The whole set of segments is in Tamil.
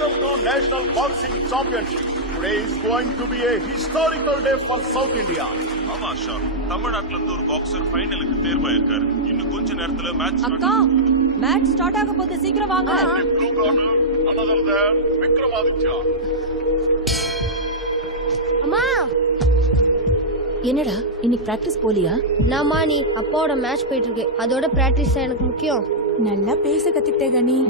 Welcome to National Boxing Championship. Today is going to be a historical day for South India. ஆமா ஷா, தமிழ்நாட்டுல இருந்து ஒரு பாக்ஸர் ஃபைனலுக்கு தேர்வாயிருக்காரு. இன்னும் கொஞ்ச நேரத்துல மேட்ச் அக்கா மேட்ச் ஸ்டார்ட் ஆக போகுது, சீக்கிரம் வாங்க. Blue corner, another there, Vikramaditya. அம்மா என்னடா இன்னைக்கு பிராக்டிஸ் போலியா? நாமா நீ அப்பாவோட மேட்ச் போயிட்டு இருக்கு, அதோட பிராக்டிஸ் தான் எனக்கு முக்கியம். நல்லா பேச கத்துக்கிட்டே கனி.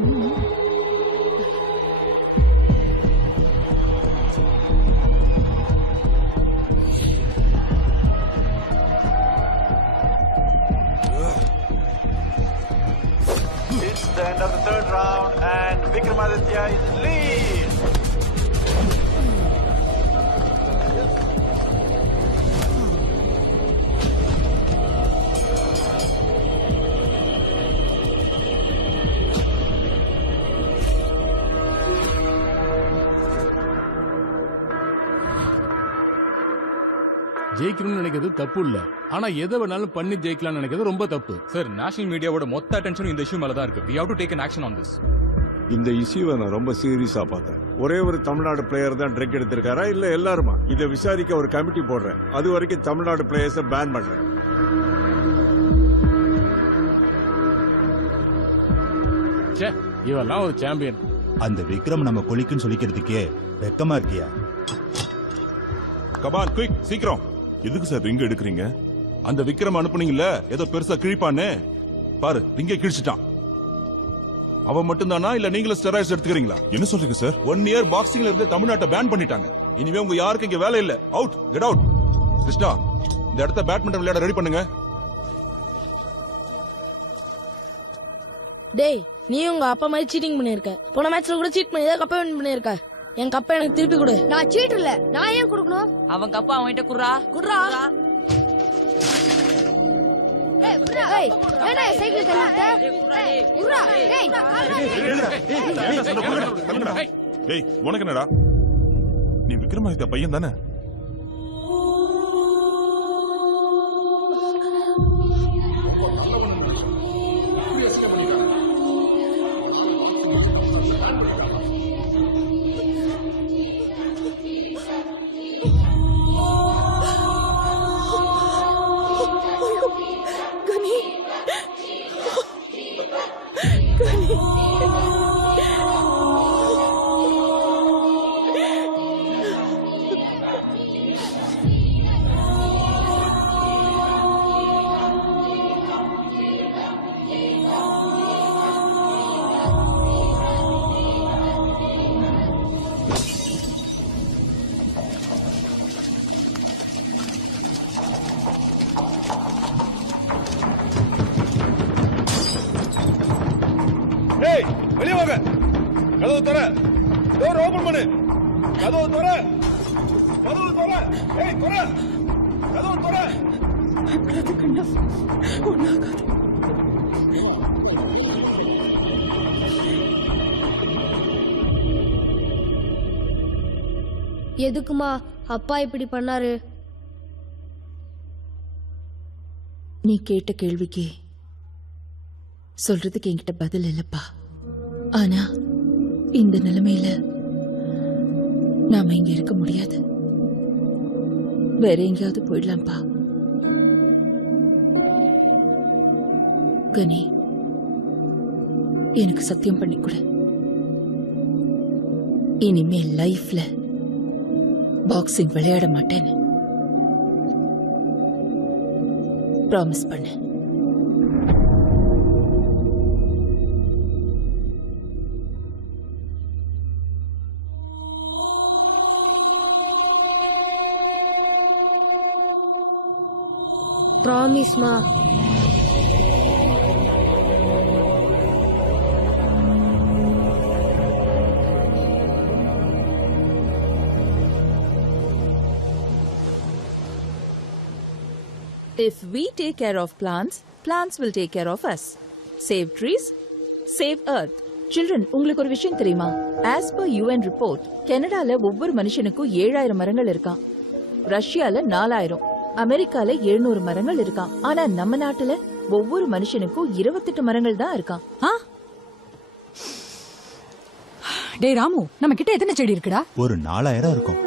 It's the end of the third round and Vikramaditya is in lead. ஜெயிக்கணும்னு நினைக்கிறது தப்பு இல்ல, ஆனா எதை வேணாலும் பண்ணி ஜெயிக்கலாம் நினைக்கிறது ரொம்ப தப்பு. சார், நேஷனல் மீடியாவோட மொத்த அட்டென்ஷன் இந்த இஷ்யூ மேல தான் இருக்கு. We have to take an action on this. இந்த இஷ்யூவை நான் ரொம்ப சீரியஸா பார்த்தேன். ஒரே ஒரு தமிழ்நாடு பிளேயர் தான் ட்ரக் எடுத்திருக்காரா இல்ல எல்லாருமா? இதை விசாரிக்க ஒரு கமிட்டி போடுறேன். அது வரைக்கும் தமிழ்நாடு பிளேயர்ஸை பேன் பண்றேன். இவெல்லாம் ஒரு சாம்பியன். அந்த விக்ரம் நம்ம கொலிக்குன்னு சொல்லிக்கிறதுக்கே வெக்கமா இருக்கியா? கபான் குயிக், சீக்கிரம். எதுக்கு சார் ரிங் எடுக்கிறீங்க? அந்த விக்ரம் அனுப்புனீங்கல்ல, ஏதோ பெருசா கிழிப்பான்னு பாரு, ரிங்கை கிழிச்சிட்டான். அவன் மட்டும் தானா இல்ல நீங்களும் ஸ்டெராய்ட்ஸ் எடுத்துக்கிறீங்களா? என்ன சொல்றீங்க சார்? 1 இயர் பாக்ஸிங்ல இருந்து தமிழ்நாட்டை பேன் பண்ணிட்டாங்க. இனிமே உங்க யாருக்கு இங்க வேலை இல்ல. Out, get out. கிருஷ்ணா, இந்த இடத்த பேட்மிண்டன் விளையாட ரெடி பண்ணுங்க. டேய், நீ உங்க அப்பா மாதிரி சீட்டிங் பண்ணிருக்க. போன மேட்ச்ல கூட சீட் பண்ணி தான் கப்பை வின் பண்ணிருக்க. என் கப்பை எனக்கு திருப்பி கொடு. நான் சீட் இல்ல, நான் ஏன் கொடுக்கணும்? அவன் கப்பா அவன்கிட்ட குடுறா. ஏய் குர்ரா, ஏய் ஏடா சைக்கிள் தள்ளிட்ட? ஏய் குர்ரா, ஏய் உனக்கு என்னடா? நீ விக்ரமாதித்யா பையன் தானே? ஏய் வெளிய வாங்க. கதவு தர. டோர் ஓபன் பண்ணு. கதவு தர. கதவு தர. ஏய் தர. கதவு தர. அது கண்ணா ஒண்ணாகாது. எதுக்குமா அப்பா இப்படி பண்ணாரு? நீ கேட்ட கேள்விக்கு சொல்றதுக்கு என்கிட்ட பதில் இல்லப்பா. ஆனா இந்த நிலைமையில நாம இங்க இருக்க முடியாது. வேற எங்கேயாவது போயிடலாம்ப்பா. கனி, எனக்கு சத்தியம் பண்ணி கொடு. இனிமே லைஃப்ல பாக்ஸிங் விளையாட மாட்டேன்னு ப்ராமிஸ் பண்ணு. Promise ma. If we take care of plants, plants will take care of us. Save trees, save earth. Children, உங்களுக்கு ஒரு விஷயம் தெரியுமா? As per UN report, கனடால ஒவ்வொரு மனுஷனுக்கும் 7000 மரங்கள் இருக்காம். ரஷ்யால 4000, அமெரிக்கால 700 மரங்கள் இருக்காம். ஆனா நம்ம நாட்டுல ஒவ்வொரு மனுஷனுக்கும் 28 மரங்கள் தான் இருக்காம். டேய் ராமு, நம்ம கிட்ட எத்தனை செடி இருக்குடா? ஒரு 4000 இருக்கும்.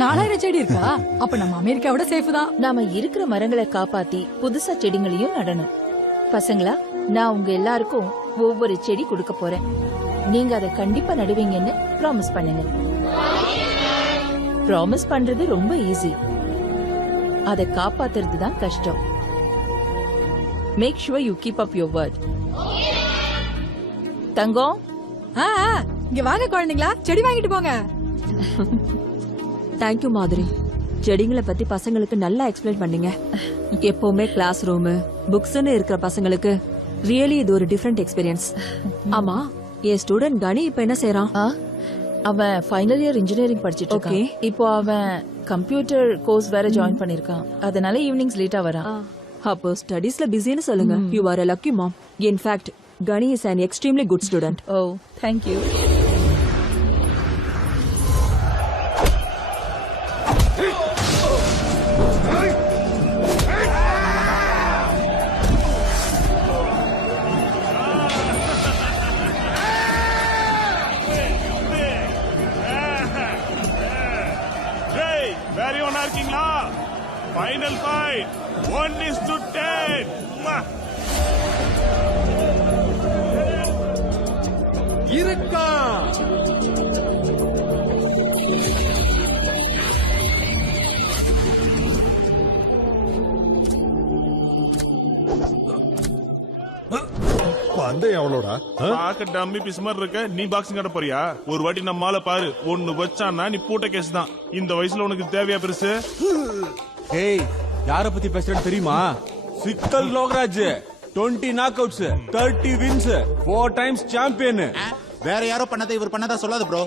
4000 செடி இருக்கா? அப்ப நம்ம அமெரிக்காவோட சேஃப் தான். நாம இருக்கிற மரங்களை காப்பாத்தி புதுசா செடிங்களையும் நடணும். பசங்களா, நான் உங்க எல்லாருக்கும் ஒவ்வொரு செடி கொடுக்க போறேன். நீங்க அதை கண்டிப்பா நடுவீங்கன்னு ப்ராமிஸ் பண்ணுங்க. ப்ராமிஸ் பண்றது ரொம்ப ஈஸி, அதை காப்பாத்துறது தான் கஷ்டம். Make sure you keep up your word. தங்கம், இங்க வாங்க குழந்தைங்களா, செடி வாங்கிட்டு போங்க. தேங்க்யூ மாதுரி. செடிங்களை பத்தி பசங்களுக்கு நல்லா எக்ஸ்பிளைன் பண்ணீங்க. எப்பவுமே கிளாஸ் ரூம் புக்ஸ்னு இருக்கிற பசங்களுக்கு ரியலி இது ஒரு டிஃபரெண்ட் எக்ஸ்பீரியன்ஸ். ஆமா, என் ஸ்டூடெண்ட் கணி இப்ப என்ன செய்யறான்? அவன் ஃபைனல் இயர் இன்ஜினியரிங் படிச்சிட்டு இருக்கான். இப்போ அவன் கம்ப்யூட்டர் கோர்ஸ் வேற ஜாயின் பண்ணிருக்கான். அதனால ஈவினிங்ஸ் லேட்டா வரான். அப்போ ஸ்டடீஸ்ல பிஸின்னு சொல்லுங்க. You are a lucky mom. In fact, Gani is an extremely good student. Oh, thank you. டேய், வேற ஒண்ணா இருக்கீங்களா? Final fight 1:10. இருக்கா பந்தயம் எவ்வளோடா? பாக்க டம்மி பீஸ் மாதிரி இருக்க. நீ பாக்ஸிங் ஆட போறியா? ஒரு வாட்டி நம்ம ஆள பாரு. ஒன்னு வச்சான்னா நீ பூட்ட கேஸ் தான். இந்த வயசுல உனக்கு தேவையா பெருசு? ஏய், யார பத்தி பேசுறேன்னு தெரியுமா? Sikkal Logaraj. 20 knockouts, 30 wins, 4 times champion. வேற யாரோ பண்ணதை இவர் பண்ணதா சொல்லாத ப்ரோ.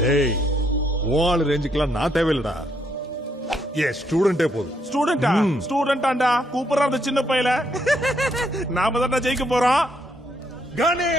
டேய், உன் ரேஞ்சுக்கெல்லாம் நான் தேவையில்லடா. ஸ்டூடெண்டே போதும். ஸ்டூடெண்டா? ஸ்டூடெண்டாண்டா கூப்பிடுற அந்த சின்ன பையல. நாம தான் ஜெயிக்க போறோம். கணே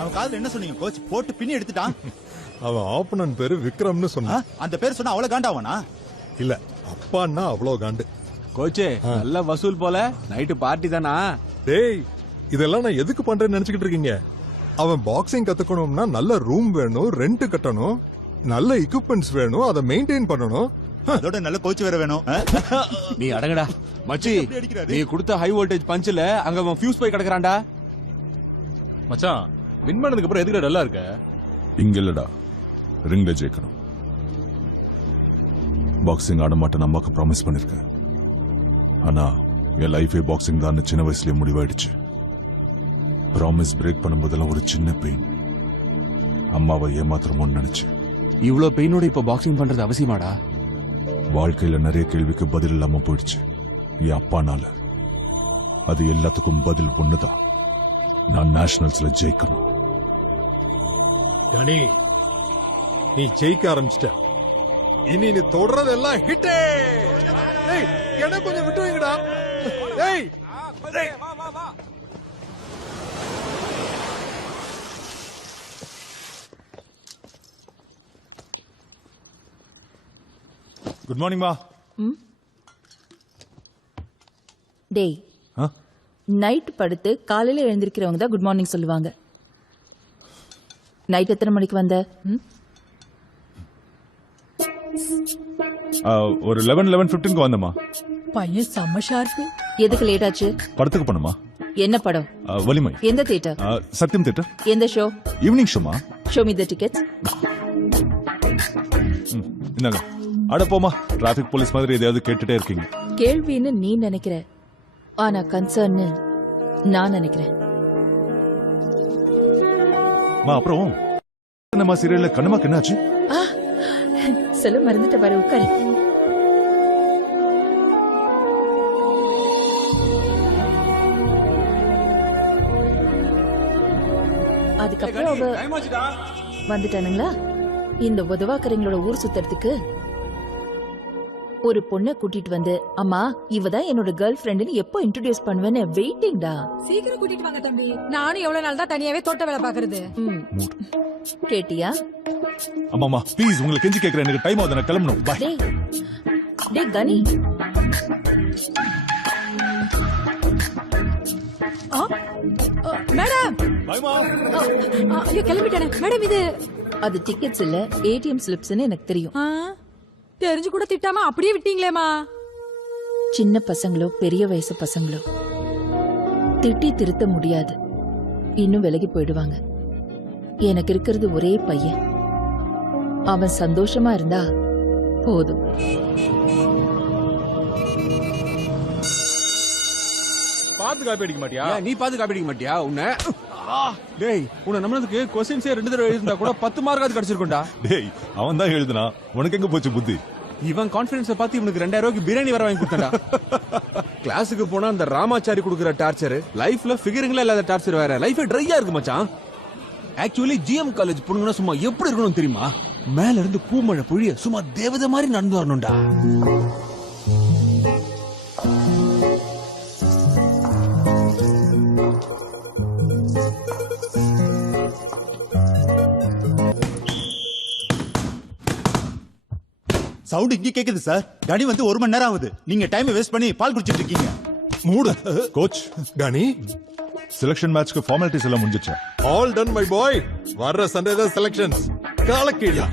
அவன் காதுல என்ன சொன்னீங்க கோச்? போட்டு பின்னி எடுத்துட்டான். அவன் ஆப்பனன் பேரு விக்ரம்னு சொன்னான். அந்த பேர் சொன்னா அவ்வளவு காண்டாவனா? இல்ல, அப்பான்னா அவ்வளவு காண்டு. கோச்சே, நல்ல வசூல் போல. நைட்டு பார்ட்டி தானா? டேய், இதெல்லாம் நான் எதுக்கு பண்றேன்னு நினைச்சுக்கிட்டு இருக்கீங்க? அவன் பாக்ஸிங் கத்துக்கணும்னா நல்ல ரூம் வேணும், ரெண்ட் கட்டணும், நல்ல எக்யூப்மெண்ட்ஸ் வேணும், அதை மெயின்டைன் பண்ணணும். அதோட நல்ல கோச் வேற வேணும். நீ அடங்கடா மச்சி. நீ கொடுத்த ஹை வோல்டேஜ் பஞ்சில அங்க அவன் ஃபியூஸ் போய் கிடக்குறான்டா. மச்சான், வின் பண்ணதுக்கு அப்புறம் எதுக்கு டல்லா இருக்க? இங்க இல்லடா, ரிங்ல ஜெயிக்கணும். பாக்ஸிங் ஆட மாட்டேன் அம்மாக்கு ப்ராமிஸ் பண்ணிருக்கேன். ஆனா என் லைஃபே பாக்ஸிங் தான் சின்ன வயசுலயே முடிவாயிடுச்சு. ப்ராமிஸ் பிரேக் பண்ணும்போதெல்லாம் ஒரு சின்ன பெயின். அம்மாவை ஏமாத்திரமோன்னு நினைச்சு. இவ்வளவு பெயினோட இப்ப பாக்ஸிங் பண்றது அவசியமாடா? வாழ்க்கையில நிறைய கேள்விக்கு பதில் இல்லாம போயிடுச்சு என் அப்பானால. அது எல்லாத்துக்கும் பதில் ஒண்ணுதான், நான் நேஷனல்ஸ்ல ஜெயிக்கணும். கணி, நீ ஜெயிக்க ஆரம்பிச்சிட்ட. இனி நீ தொடர்றதெல்லாம் ஹிட்டே. என்ன கொஞ்சம் விட்டு வைங்கடா. ஏய் வா வா வா குட் மார்னிங் மா. டேய் நைட் படுத்து காலையில எழுந்திருக்கிறவங்க தான் குட் மார்னிங் சொல்லுவாங்க. நைட் எத்தனை மணிக்கு வந்த? ஒரு 11:15க்கு வந்தம்மா. பையன் செம்ம ஷார்ப்பு. எதுக்கு லேட் ஆச்சு? படத்துக்கு போனமா. என்ன படம்? வலிமை. எந்த தியேட்டர்? சத்யம் தியேட்டர். எந்த show? Evening ஷோமா. Show me the tickets. இந்தாங்க. அட போமா, டிராஃபிக் போலீஸ் மாதிரி எதையாவது கேட்டுட்டே இருக்கீங்க. கேள்வின்னு நீ நினைக்கிற, ஆனா கன்சர்ன்னு நான் நினைக்கிறேன். மா அப்புறம் நம்ம சீரியல்ல கண்ணமாக்கு என்னாச்சு? சொல்ல மறந்துட்ட பாரு, உட்காரு. அதுக்கப்புறம் அவ டைம் ஆச்சுடா. வந்துட்டானுங்களா? இந்த உதவாக்கரைங்களோட ஊர் சுத்துறதுக்கு ஒரு பொண்ணை கூட்டிட்டு வந்து, அம்மா இவதான் என்னோட கேர்ள் ஃப்ரெண்டுன்னு எப்போ இன்ட்ரோடியூஸ் பண்ணுவேன்னு வெயிட்டிங்டா. சீக்கிரம் கூட்டிட்டு வாங்க தம்பி. நானும் எவ்வளவு நாள் தான் தனியாவே தோட்ட வேலை பாக்குறது. கேட்டியா? அம்மாமா ப்ளீஸ், உங்களுக்கு கெஞ்சி கேக்குறேன், எனக்கு டைம் ஆகுது, நான் கிளம்பணும். பை. டேய் கனி, மேடம். ஐயோ கிளம்பிட்டானே மேடம். இது அது டிக்கெட்ஸ் இல்ல, ஏடிஎம் ஸ்லிப்ஸ்னு எனக்கு தெரியும். தெரிஞ்சு கூட திட்டாம அப்படியே விட்டீங்களேமா. சின்ன பசங்களோ பெரிய வயசு பசங்களோ திட்டி திருத்த முடியாது, இன்னும் விலகி போயிடுவாங்க. எனக்கு இருக்கிறது ஒரே பையன், அவன் சந்தோஷமா இருந்தா போதும். பாத்து காப்பி அடிக்க மாட்டியா? நீ பாத்து காப்பி அடிக்க மாட்டியா? உன்னை டேய், உன்னை நம்பினதுக்கு கொஸ்டின்ஸே 2 தடவை எழுதிருந்தா கூட 10 மார்க்காவது கிடைச்சிருக்கும்டா. டேய் அவன் தான் எழுதுனா, உனக்கு எங்க போச்சு புத்தி? இவன் கான்ஃபிடன்ஸை பார்த்து இவனுக்கு 2000 ரூபாய்க்கு பிரியாணி வர வாங்கி கொடுத்தாடா. கிளாஸுக்கு போனா அந்த ராமாச்சாரி கொடுக்குற டார்ச்சர், லைஃப்ல ஃபிகரிங்ல இல்லாத டார்ச்சர் வேற. லைஃபே ட்ரையா இருக்கு மச்சான். ஆக்சுவலி ஜிஎம் காலேஜ் பொண்ணுங்கன்னா சும்மா எப்படி இருக்கணும் தெரியுமா? மேல இருந்து பூமழை பொழிய சும்மா தேவதை மாதிரி நடந்து வரணும்டா. சவுண்ட் இங்க கேக்குது சார். கனி வந்து 1 மணி நேரம் ஆகுது. நீங்க டைம் வேஸ்ட் பண்ணி பால் குடிச்சிட்டு இருக்கீங்க. மூடு. கோச் கனி, செலக்ஷன் மேட்ச்க்கு ஃபார்மாலிட்டிஸ் எல்லாம் முடிஞ்சிச்சு. All done my boy. வர்ற சண்டே தான் செலக்ஷன்ஸ். காலக்கீழா.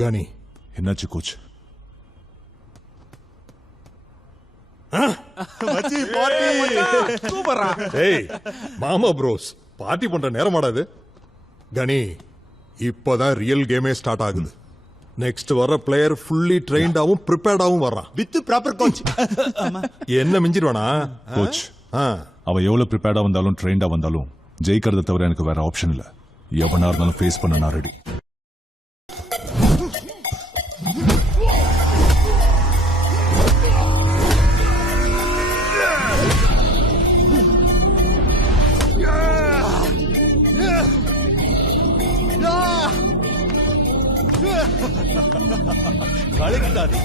கனி, என்னாச்சு கோச்? ஏய் மாமா ப்ரோஸ், பார்ட்டி பண்ற நேரமாடா இது? கனி, இப்பதான் ரியல் கேமே ஸ்டார்ட் ஆகுது. நெக்ஸ்ட் வர பிளேயர் ஃபுல்லி ட்ரெயின்டாவும் ப்ரிப்பேர்டாவும் வர்றான். With proper coach. என்ன மிஞ்சிடுவானா கோச்? அவ எவ்வளவு ப்ரிப்பேர்டா வந்தாலும் ட்ரெயின்டா வந்தாலும் ஜெயிக்கிறத தவிர எனக்கு வேற ஆப்ஷன் இல்ல. எவனா இருந்தாலும் ஃபேஸ் பண்ண நான் ரெடி.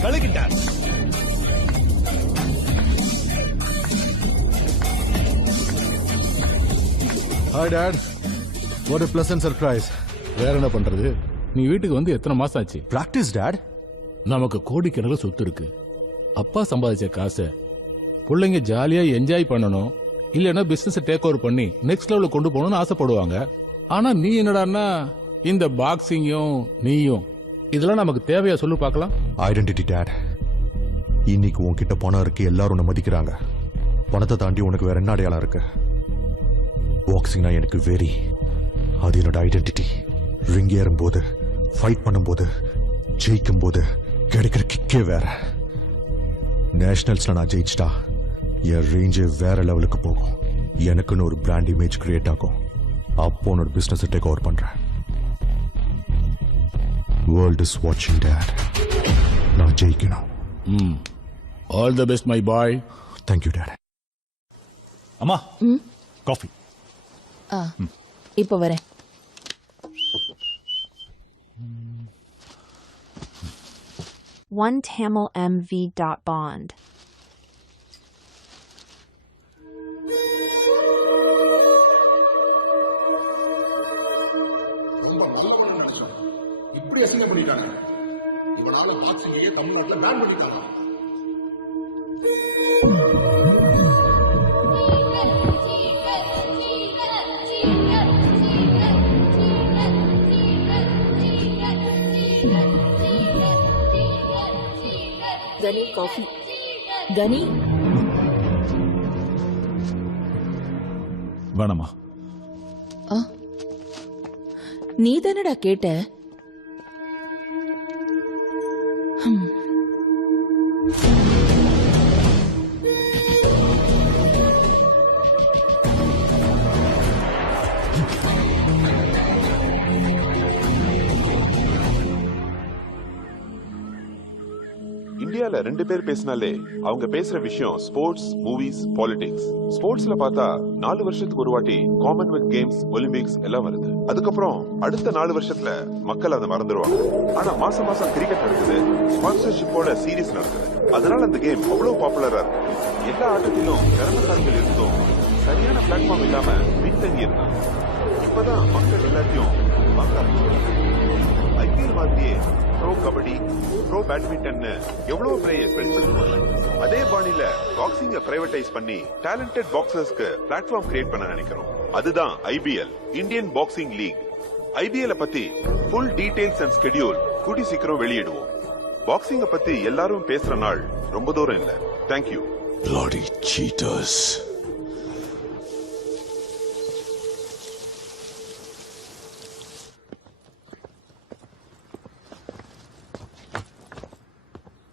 கலக்கிட்டார். Hi dad, what a pleasant surprise. வேற என்ன பண்றது? நீ வீட்டுக்கு வந்து எத்தனை மாசம் ஆச்சு? Practice dot. நமக்கு கோடிக்கணக்கில் சொத்து இருக்கு. அப்பா சம்பாதிச்ச காசை பிள்ளைங்க ஜாலியா என்ஜாய் பண்ணணும், இல்லைன்னா பிசினஸ் டேக் ஓவர் பண்ணி நெக்ஸ்ட் லெவலுக்கு கொண்டு போகணும்னு ஆசைப்படுவாங்க. ஆனா நீ என்னடான்னா இந்த பாக்ஸிங்கும் நீயும் இதெல்லாம் நமக்கு தேவையா சொல்லு பார்க்கலாம். Identity dot. இன்னைக்கு உன்கிட்ட பணம் இருக்கு, எல்லாரும் உன்னை மதிக்கிறாங்க. பணத்தை தாண்டி உனக்கு வேற என்ன அடையாளம் இருக்கு? பாக்ஸிங்னா எனக்கு வெறி, அது என்னோட ஐடென்டிட்டி. ரிங் ஏறும்போது, ஃபைட் பண்ணும்போது, ஜெயிக்கும் போது கிடைக்கிற கிக்கே வேற. நேஷனல்ஸ்ல நான் ஜெயிச்சிட்டா என் ரேஞ்சே வேற லெவலுக்கு போகும். எனக்குன்னு ஒரு பிராண்ட் இமேஜ் கிரியேட் ஆகும். அப்போ உன்னோட பிசினஸ் டேக் ஓவர் பண்றேன். வேர்ல்ட் இஸ் வாட்சிங் டாட். நான் ஜெயிக்கணும். All the best my boy. Thank you dot. அம்மா காஃபி. இப்போ வரேன். OneTamilMV.Bond. இப்படி அசிங்கம் பண்ணிட்டாங்க. இவனால பாக்ஸிங்கையே தமிழ்நாட்டுல பேன் பண்ணிட்டாங்க. கனி காஃபி. கனி வேணாமா? நீ தானடா கேட்ட. இந்தியால 2 பேர் பேசினாலே அவங்க பேசுற விஷயம் ஸ்போர்ட்ஸ், மூவிஸ், பாலிடிக்ஸ். ஸ்போர்ட்ஸ்ல பார்த்தா 4 வருஷத்துக்கு ஒரு வாட்டி காமன்வெல்த் கேம்ஸ், ஒலிம்பிக்ஸ் எல்லாம் வருது. அதுக்கப்புறம் அடுத்த 4 வருஷத்துல மக்கள் அதை மறந்துடுவாங்க. ஆனா மாசம் மாசம் கிரிக்கெட் நடக்குது, ஸ்பான்சர்ஷிப்போட சீரீஸ் நடக்குது. அதனால அந்த கேம் அவ்வளவு பாப்புலரா இருக்கு. எல்லா ஆட்டத்திலும் திறமைசாலிகள் இருந்தும் சரியான பிளாட்ஃபார்ம் இல்லாம பின்தங்கி இருந்தாங்க. இப்பதான் மக்கள் எல்லாத்தையும் பார்க்க ஆரம்பிச்சாங்க. ஐபிஎல் மாதிரியே ப்ரோ கபடி, ப்ரோ பேட்மிண்டன் எவ்வளவு பிளேயர்ஸ் வெளிச்சிருக்காங்க. அதே பாணியில பாக்ஸிங்க பிரைவேடைஸ் பண்ணி டேலண்டட் பாக்ஸர்ஸ்க்கு பிளாட்ஃபார்ம் கிரியேட் பண்ண நினைக்கிறோம். அதுதான் IPL, Indian boxing league. IPL பத்தி ஃபுல் டீடைல்ஸ் அண்ட் ஸ்கெடியூல் கூடி சீக்கிரம் வெளியிடுவோம். பாக்ஸிங்க பத்தி எல்லாரும் பேசுற நாள் ரொம்ப தூரம் இல்ல. Thank you. Bloody cheaters.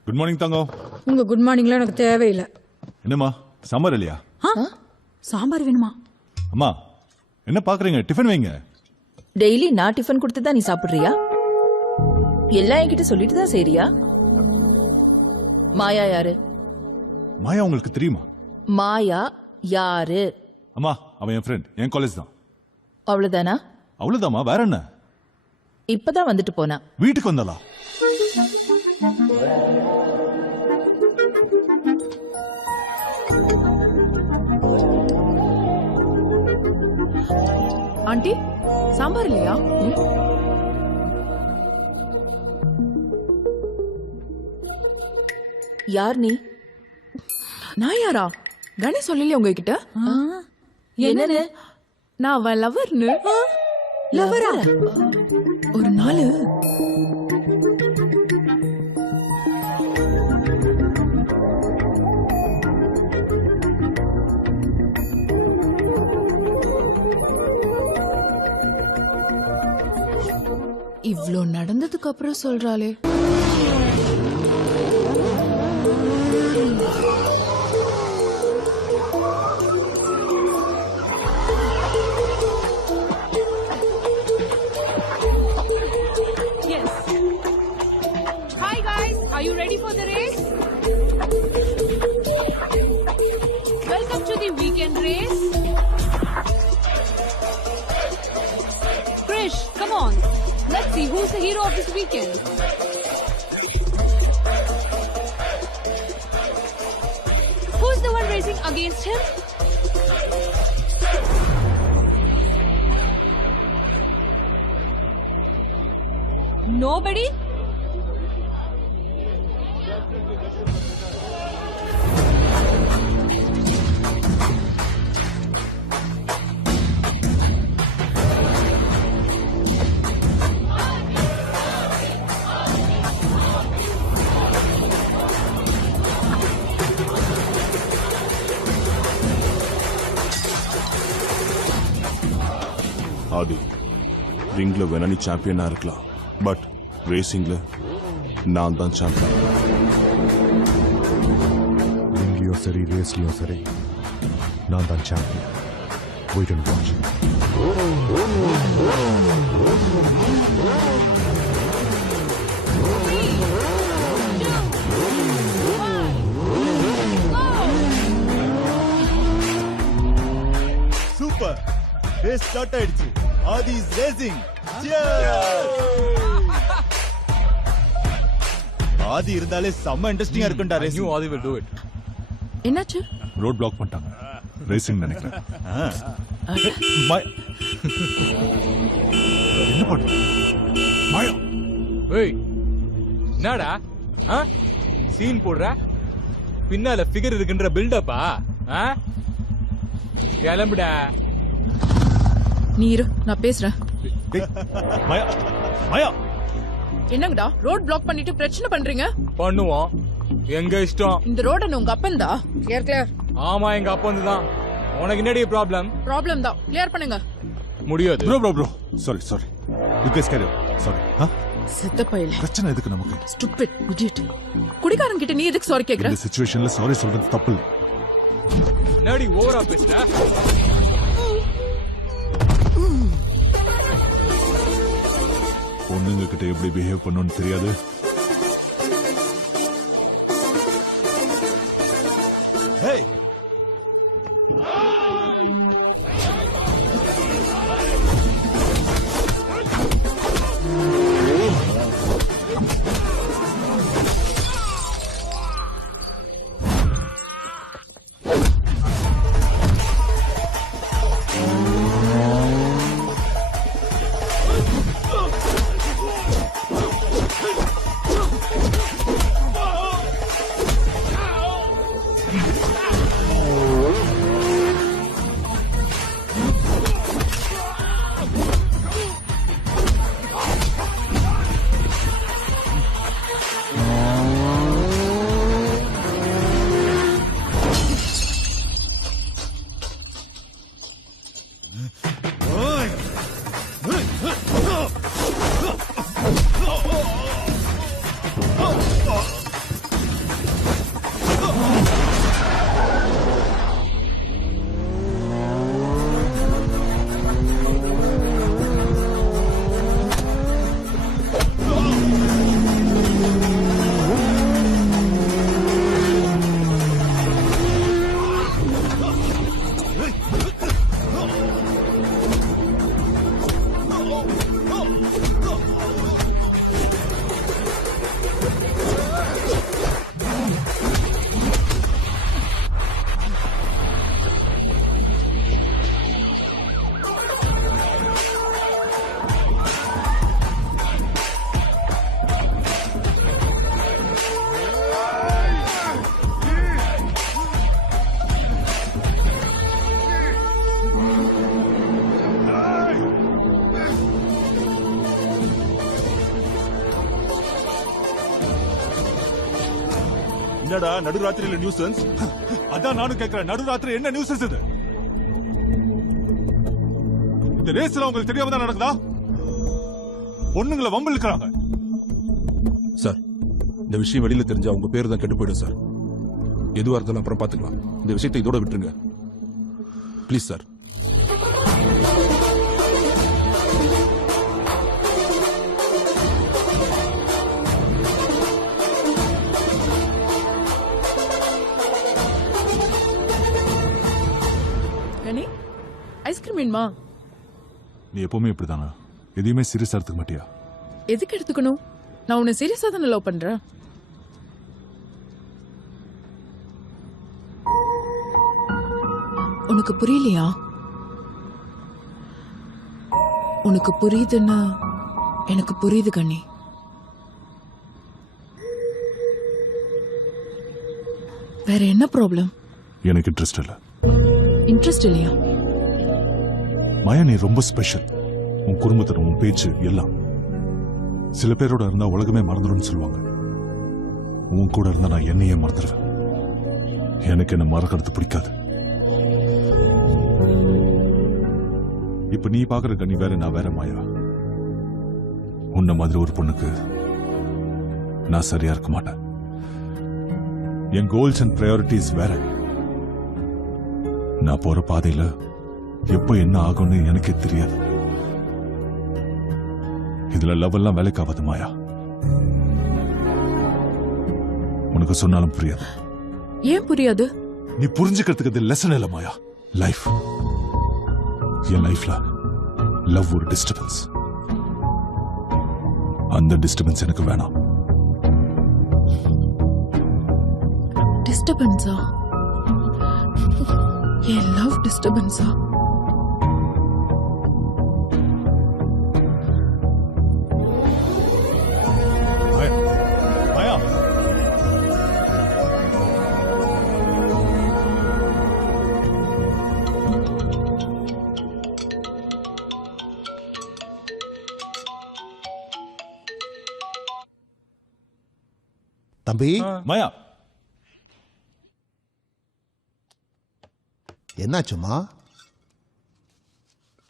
Good morning தங்கம். உங்க குட் மார்னிங்ல எனக்கு தேவையில்லை. என்னம்மா சாம்பார் இல்லையா? சாம்பார் வேணுமா? அம்மா என்ன பாக்குறீங்க? டிஃபன் வைங்க. டெய்லி நான் டிஃபன் கொடுத்து தான் நீ சாப்பிடுறியா? எல்லாம் என்கிட்ட சொல்லிட்டு தான் செய்றியா? மாயா யாரு? மாயா உங்களுக்கு தெரியுமா? மாயா யாரு? அம்மா அவன் என் ஃப்ரெண்ட், என் காலேஜ் தான். அவ்வளவுதானா? அவ்வளவுதாம்மா, வேற என்ன? இப்பதான் வந்துட்டு போனா. வீட்டுக்கு வந்தாளா? ஆண்டி சாம்பார் இல்லையா? யார் நீ? நான் யாரா? கணேஷ் சொல்லலையே உங்ககிட்ட? என்னன்னு? நான் அவன் லவர்னு. லவரா? ஒரு நாள் இவ்ளோ நடந்ததுக்கு அப்புறம் சொல்றாளே. Hi guys, are you ready for the race? Welcome to the weekend race. Krish, come on. Let's see who's the hero of this weekend. Who's the one racing against him? Nobody? ஆதி, ரிங்ல வேணா நீ சாம்பியனா இருக்கலாம், பட் ரேசிங்ல நான் தான் சாம்பியன். ரிங்லயும் சரி ரேஸ்லயும் சரி நான் தான் champion. Wait and watch. Race start ஆயிடுச்சு. Aadhi is racing. ஆதி இருந்தாலே செம்ம இன்ட்ரெஸ்டிங்கா இருக்கும்டா race. New Aadhi will do it. என்னாச்சு? ரோட் பிளாக் பண்ணிட்டாங்க. ரேசிங் நினைக்கிறேன். என்ன பண்ண மாயா? ஏய் என்னடா சீன் போடுற? பின்னால ஃபிகர் இருக்குன்ற பில்டப்பா? கிளம்புடா. நீ இரு, நான் பேசுறேன். மாயா மாயா என்னங்கடா ரோட் பிளாக் பண்ணிட்டு பிரச்சனை பண்றீங்க? பண்ணுவோம், எங்க இஷ்டம். இந்த ரோட உங்க அப்பன் தான். Clear clear. ஆமா, எங்க அப்பா தான். உனக்கு என்னடி ப்ராப்ளம்? ப்ராப்ளம் தான், கிளியர் பண்ணுங்க. முடியாது. Bro sorry you guys carry sorry. செத்த பையல. பிரச்சனை எதுக்கு நமக்கு? Stupid idiot. குடிகாரன் கிட்ட நீ எதுக்கு சாரி கேக்குற? இந்த சிச்சுவேஷன்ல சாரி சொல்றது தப்பு இல்ல. என்னடி ஓவரா பேசுற? பொண்ணுங்க கிட்ட எப்படி பிஹேவ் பண்ணணும்னு தெரியாது. ஹேய் என்னடா நடுராத்திரியில நியூசன்ஸ்? அதான் நானும் கேட்கிறேன், நடுராத்திரி என்ன நியூசன்ஸ் இது? இந்த ரேஸ்ல உங்களுக்கு தெரியாம தான் நடக்குதா? பொண்ணுங்களை வம்பு இழுக்கிறாங்க. சார், இந்த விஷயம் வெளியில தெரிஞ்சா உங்க பேரு தான் கெட்டு போயிடும் சார். எதுவா இருந்தாலும் அப்புறம் பாத்துக்கலாம். இந்த விஷயத்தை இதோட விட்டுருங்க ப்ளீஸ் சார். கனி, ஐஸ்கிரீம் வேணுமா? நீ எப்பவுமே இப்படிதானா? எதையுமே சீரியஸா எடுத்துக்க மாட்டியா? எதுக்கு எடுத்துக்கணும்? நான் உன்னை சீரியஸா தானே லவ் பண்றேன். உனக்கு புரியலையா? உனக்கு புரியுதுன்னு எனக்கு புரியுது கண்ணி. வேற என்ன ப்ராப்ளம்? எனக்கு இன்ட்ரெஸ்ட் இல்ல. இன்ட்ரெஸ்ட் இல்லையா? மாயா, நீ ரொம்ப ஸ்பெஷல். உன் குடும்பத்தினர், உன் பேச்சு எல்லாம். சில பேரோட இருந்தா உலகமே மறந்துடும் சொல்லுவாங்க. உன் கூட இருந்தா நான் என்னையே மறந்துடுவேன். எனக்கு என்ன மறக்கிறது பிடிக்காது. இப்ப நீ பாக்குற கண்ணி வேற, நான் வேற மாயா. உன்ன மாதிரி ஒரு பொண்ணுக்கு நான் சரியா இருக்க மாட்டேன். என் கோல்ஸ் அண்ட் பிரையாரிட்டிஸ் வேற. நான் போற பாதையில எப்ப என்ன ஆகும்னு எனக்கே தெரியாது. இதுல லவ் எல்லாம் வேலைக்காவது மாயா. உனக்கு சொன்னாலும் புரியாது. ஏன் புரியாது? நீ புரிஞ்சுக்கிறதுக்கு லெசன் இல்ல மாயா, லைஃப். என் லைஃப்ல லவ் ஒரு டிஸ்டர்பன்ஸ். அந்த டிஸ்டர்பன்ஸ் எனக்கு வேணாம். டிஸ்டர்பன்ஸா? என் லவ் டிஸ்டர்பன்ஸா? மாயா, தம்பி. மாயா, என்னாச்சுமா?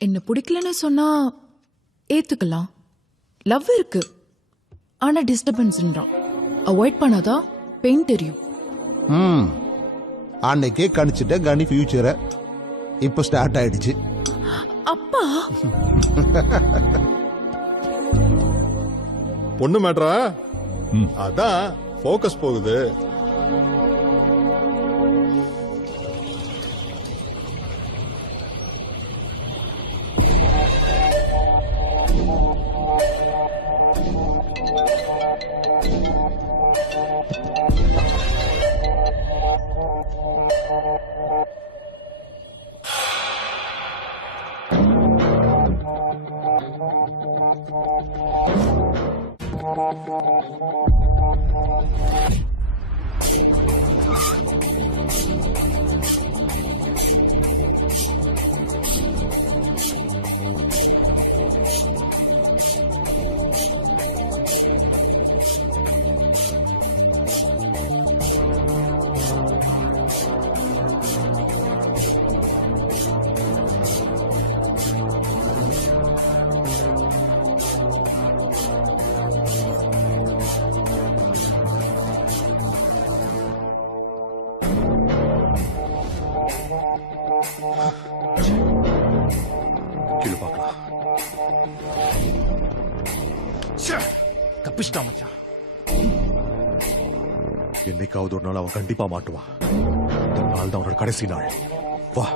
என்ன பிடிக்கலன்னு சொன்னா ஏத்துக்கலாம். லவ் இருக்கு, ஆனா டிஸ்டர்பன்ஸ்ன்றான். அவாய்ட் பண்ணாதா பெயின் தெரியும். அன்னைக்கே கணிச்சிட்ட கனி ஃபியூச்சரை. இப்ப ஸ்டார்ட் ஆயிடுச்சு. அப்பா பொண்ணு மேட்ரா? அதான் ஃபோக்கஸ் போகுது. கீழே பார்க்கலாம். தப்பிச்சிட்டான் மச்சான். என்னைக்காவது ஒரு நாள் அவன் கண்டிப்பா மாட்டுவான். இந்த நாள் தான் அவனோட கடைசி நாள். வா.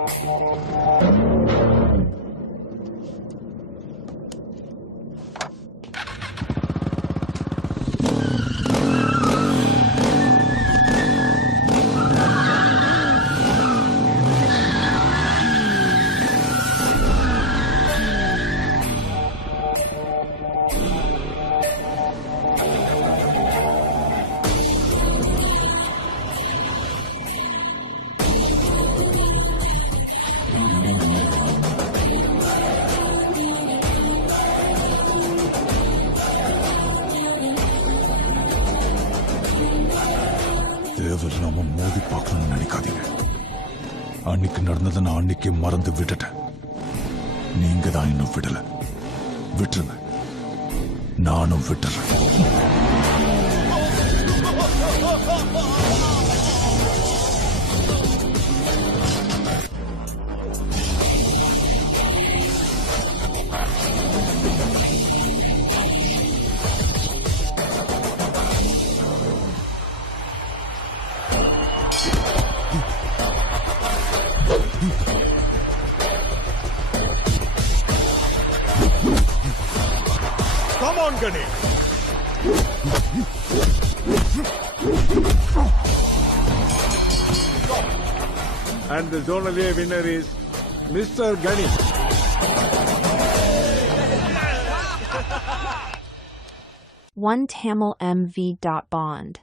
தேவர் நாம மோதி பார்க்கணும்னு நினைக்காதீங்க. அன்னைக்கு நடந்ததை நான் அன்னைக்கே மறந்து விட்டுட்டேன். நீங்க தான் இன்னும் விடல. விட்டுருங்க, நானும் விட்டுறேன். Come on, Gani. And the zonal A winner is Mr. Gani. One Tamil MV.Bond.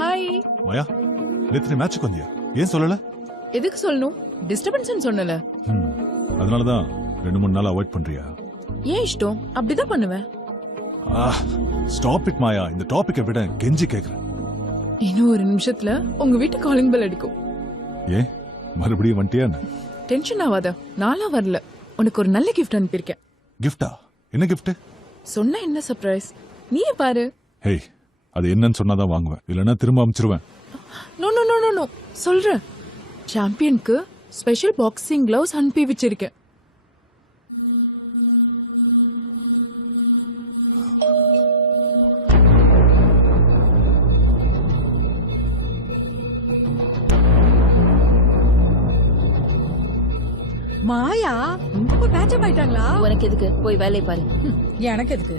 Hi. Maya, நேத்து மேட்சுக்கு வந்தியா? ஏன் சொல்லல? எதுக்கு சொல்லணும்? டிஸ்டர்பன்ஸ் சொன்னல. அதனாலதான் 2-3 நாள் அவாய்ட் பண்றியா? ஏன் இஷ்டம் அப்படிதான் பண்ணுவேன். ஸ்டாப் இட் மாயா. இந்த டாபிக்கை விட கெஞ்சி கேக்குறேன். இன்னும் ஒரு நிமிஷத்துல உங்க வீட்டு காலிங் பெல் அடிக்கும். ஏன் மறுபடியும் வந்துட்டியா? டென்ஷன் ஆகாத, நாளா வரல. உனக்கு ஒரு நல்ல கிஃப்ட் அனுப்பியிருக்கேன். கிஃப்டா? என்ன கிஃப்ட்? சொன்னா என்ன சர்ப்ரைஸ், நீயே பாரு. ஹேய், அது என்னன்னு சொன்னாதான் வாங்குவேன், இல்லைன்னா திரும்ப அனுப்பிச்சிருவேன். No no no no no சொல்றேன். சாம்பியனுக்கு ஸ்பெஷல் பாக்ஸிங் கிளவுஸ் அனுப்பி வச்சிருக்கேன். மாயா அப்ப பேட்சப் ஆயிட்டாங்களா? உனக்கு எதுக்கு? போய் வேலையை பாரு. எனக்கு எதுக்கு?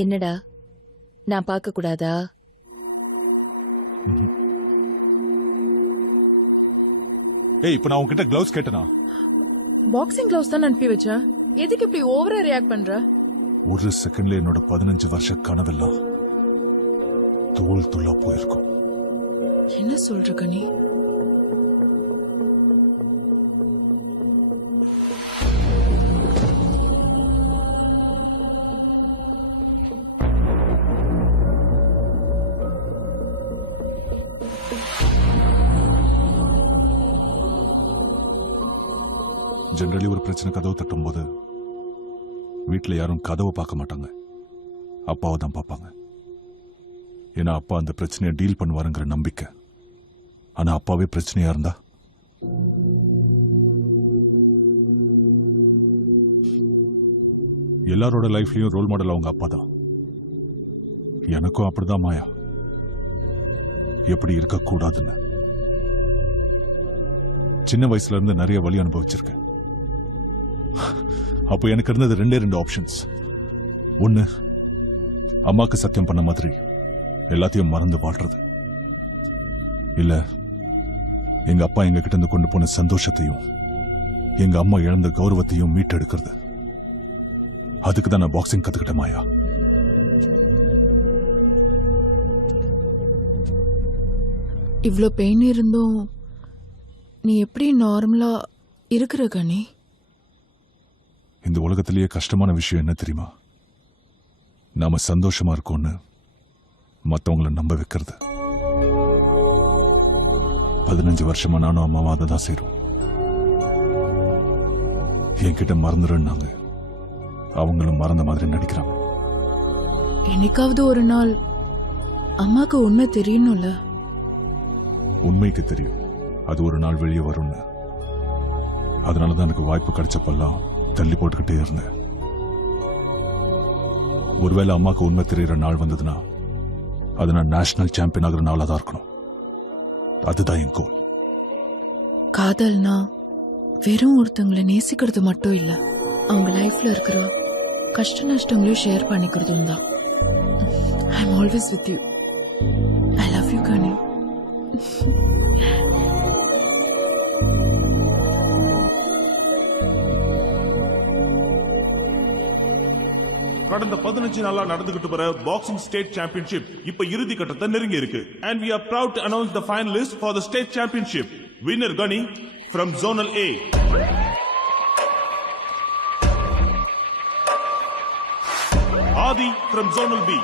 என்னடா, நான் பார்க்க கூடாதா? ஏய், இப்ப நான் உன்கிட்ட கிளவுஸ் கேட்டனா? பாக்ஸிங் கிளவுஸ் தான் அனுப்பி வச்சேன். எதுக்கு இப்படி ஓவரா ரியாக்ட் பண்ற? ஒரு செகண்ட்ல என்னோட 15 வருஷ கனவெல்லாம் தோல் துள்ளா போயிருக்கும். என்ன சொல்ற கனி? ஜெனரலி ஒரு பிரச்சனை கதவு தட்டும் போது வீட்டுல யாரும் கதவை பார்க்க மாட்டாங்க, அப்பாவை தான் பார்ப்பாங்க. ஏன்னா அப்பா அந்த பிரச்சனையை டீல் பண்ணுவாருங்கிற நம்பிக்கை. ஆனா அப்பாவே பிரச்சனையா இருந்தா எல்லாரோட லைஃப்லயும் ரோல் மாடல் அவங்க அப்பா தான். எனக்கும் அப்படிதான் மாயா, எப்படி இருக்க கூடாதுன்னு. சின்ன வயசுல இருந்து நிறைய வலி அனுபவிச்சிருக்கேன். அப்போ எனக்கு இருந்தது 2 ஆப்ஷன்ஸ். ஒன்னு, அம்மாக்கு சத்தியம் பண்ண மாதிரி எல்லாத்தையும் மறந்து வாழ்றது. இல்ல, எங்க அப்பா எங்க கிட்ட இருந்து கொண்டு போன சந்தோஷத்தையும் எங்க அம்மா இழந்த கௌரவத்தையும் மீட்டெடுக்கிறது. அதுக்கு தான் நான் பாக்ஸிங் கத்துக்கிட்டேன் மாயா. இவ்ளோ பெயின் இருந்தும் நீ எப்படி நார்மலா இருக்கிற கனி? இந்த உலகத்திலேயே கஷ்டமான விஷயம் என்ன தெரியுமா? நாம சந்தோஷமா இருக்கோம்னு மத்தவங்களை நம்ப வைக்கிறது. 15 வருஷமா நானும் அம்மாவும் அதை தான் செய்றோம். என்கிட்ட மறந்துடுன்னாங்க, அவங்களும் மறந்த மாதிரி நடிக்கிறாங்க. என்னைக்காவது ஒரு நாள் அம்மாக்கு உண்மை தெரியணும்ல? உண்மைக்கு தெரியும், அது ஒரு நாள் வெளியே வரும்னு. அதனாலதான் எனக்கு வாய்ப்பு கிடைச்சப்பெல்லாம் தள்ளி போட்டுக்கிட்டே இருந்தேன். ஒருவேளை அம்மாக்கு உண்மை தெரியற நாள் வந்ததுன்னா அது நான் நேஷனல் சாம்பியன் ஆகிற நாளா தான் இருக்கணும். அதுதான் என் கோல். காதல்னா வெறும் ஒருத்தங்களை நேசிக்கிறது மட்டும் இல்ல, அவங்க லைஃப்ல இருக்கிற கஷ்ட நஷ்டங்களையும் ஷேர் பண்ணிக்கிறதும் தான். I am always with you. I love you கனி. கடந்த 15 நாளா நடந்துகிட்டு வர பாக்ஸிங் ஸ்டேட் சாம்பியன்ஷிப் இப்ப இறுதி கட்டத்தை நெருங்கி இருக்கு. And we are proud to announce the finalists for the state championship. Winner Gani from Zonal A. Adi from Zonal B.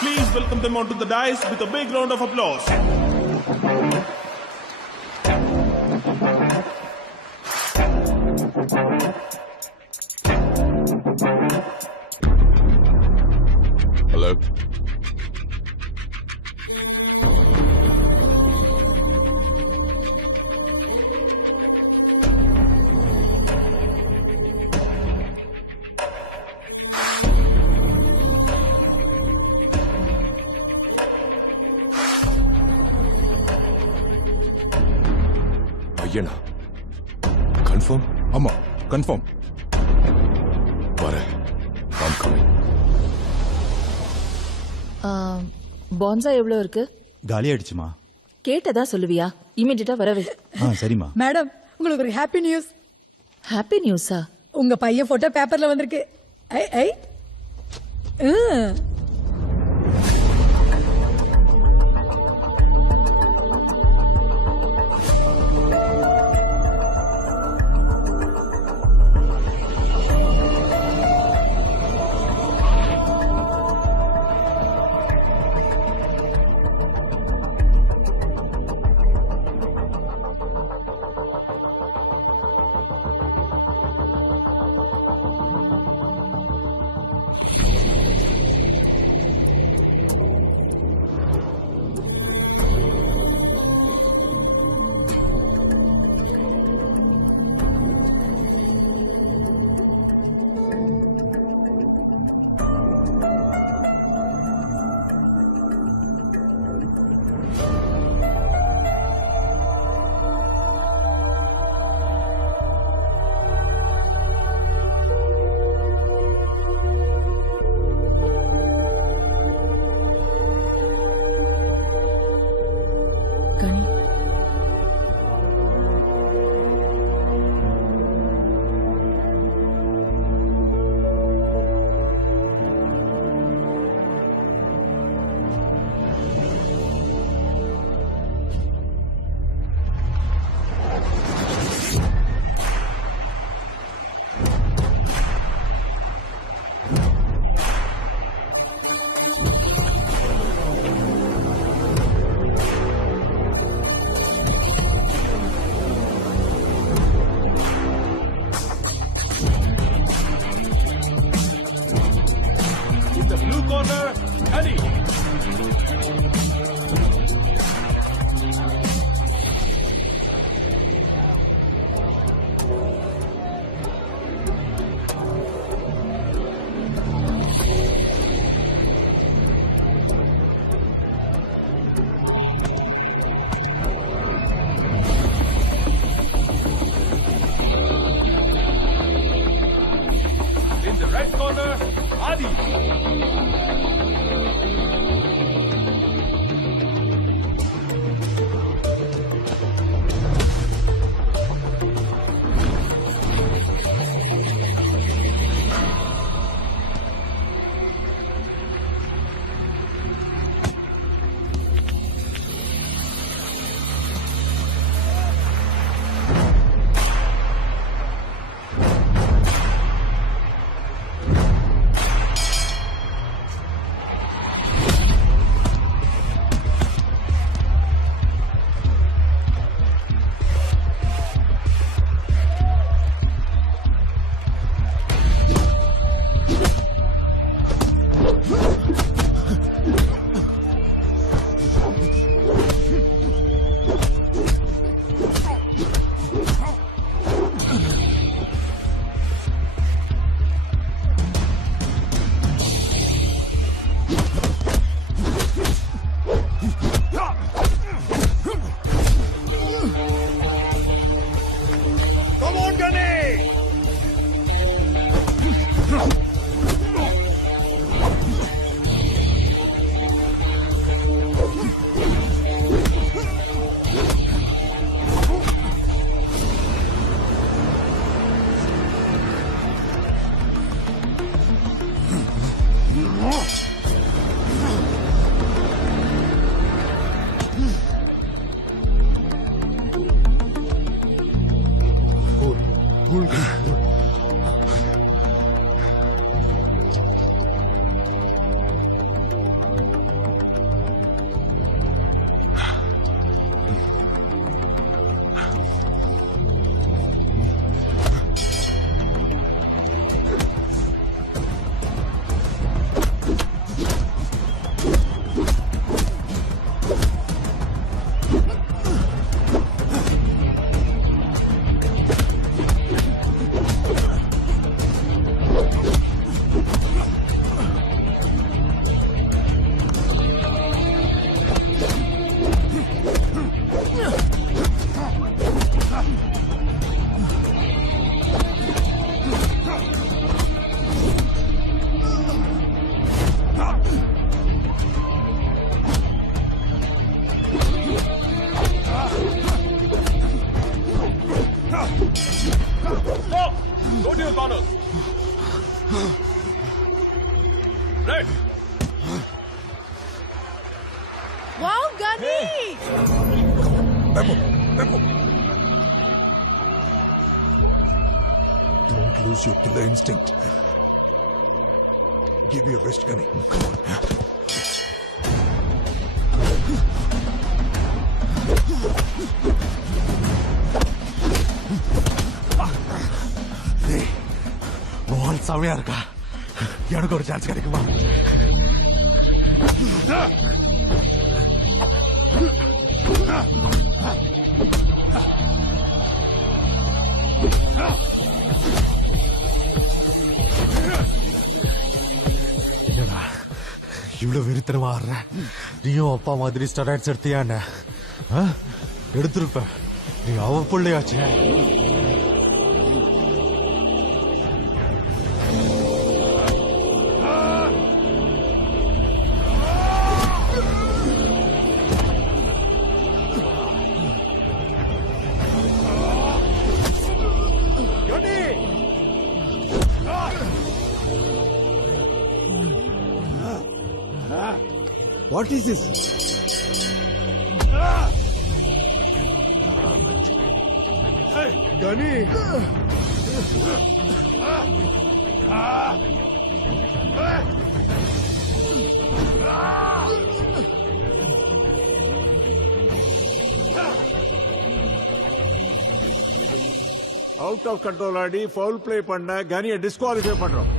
Please welcome them onto the dais with a big round of applause. Hello? Ayyana, confirm? ஆமா, கன்ஃபார்ம். வரேன். I'm coming. பான்சா எவ்வளவு இருக்கு? காலி ஆயிடுச்சுமா. கேட்டதா சொல்லுவியா? இமிடியட்டா வரவே. சரிம்மா. மேடம், உங்களுக்கு ஒரு ஹாப்பி நியூஸ். ஹாப்பி நியூஸா? உங்க பையன் போட்டோ பேப்பர்ல வந்திருக்கு. ஐ ஐ corner, Gunny. In the red corner, Adi. Come on, Gunny! Stop! Go to your corners. Red. Wow, Gunny! Don't lose your killer instinct. Give me a rest, Gunny. Come on. மோகன் செமையா இருக்கா எனக்கு ஒரு சான்ஸ் கிடைக்குமா என்னடா இவ்வளவு வெறித்தனமா ஆடுற நீயும் அப்பா மாதிரி ஸ்டெராய்ட்ஸ் எடுத்தியா என்ன எடுத்திருப்ப நீ அவ பிள்ளையாச்சே What is this? Hey, Gunny! Out of control ஆடி ஃபவுல் பிளே பண்ண கனியை டிஸ்குவாலிஃபை பண்றோம்.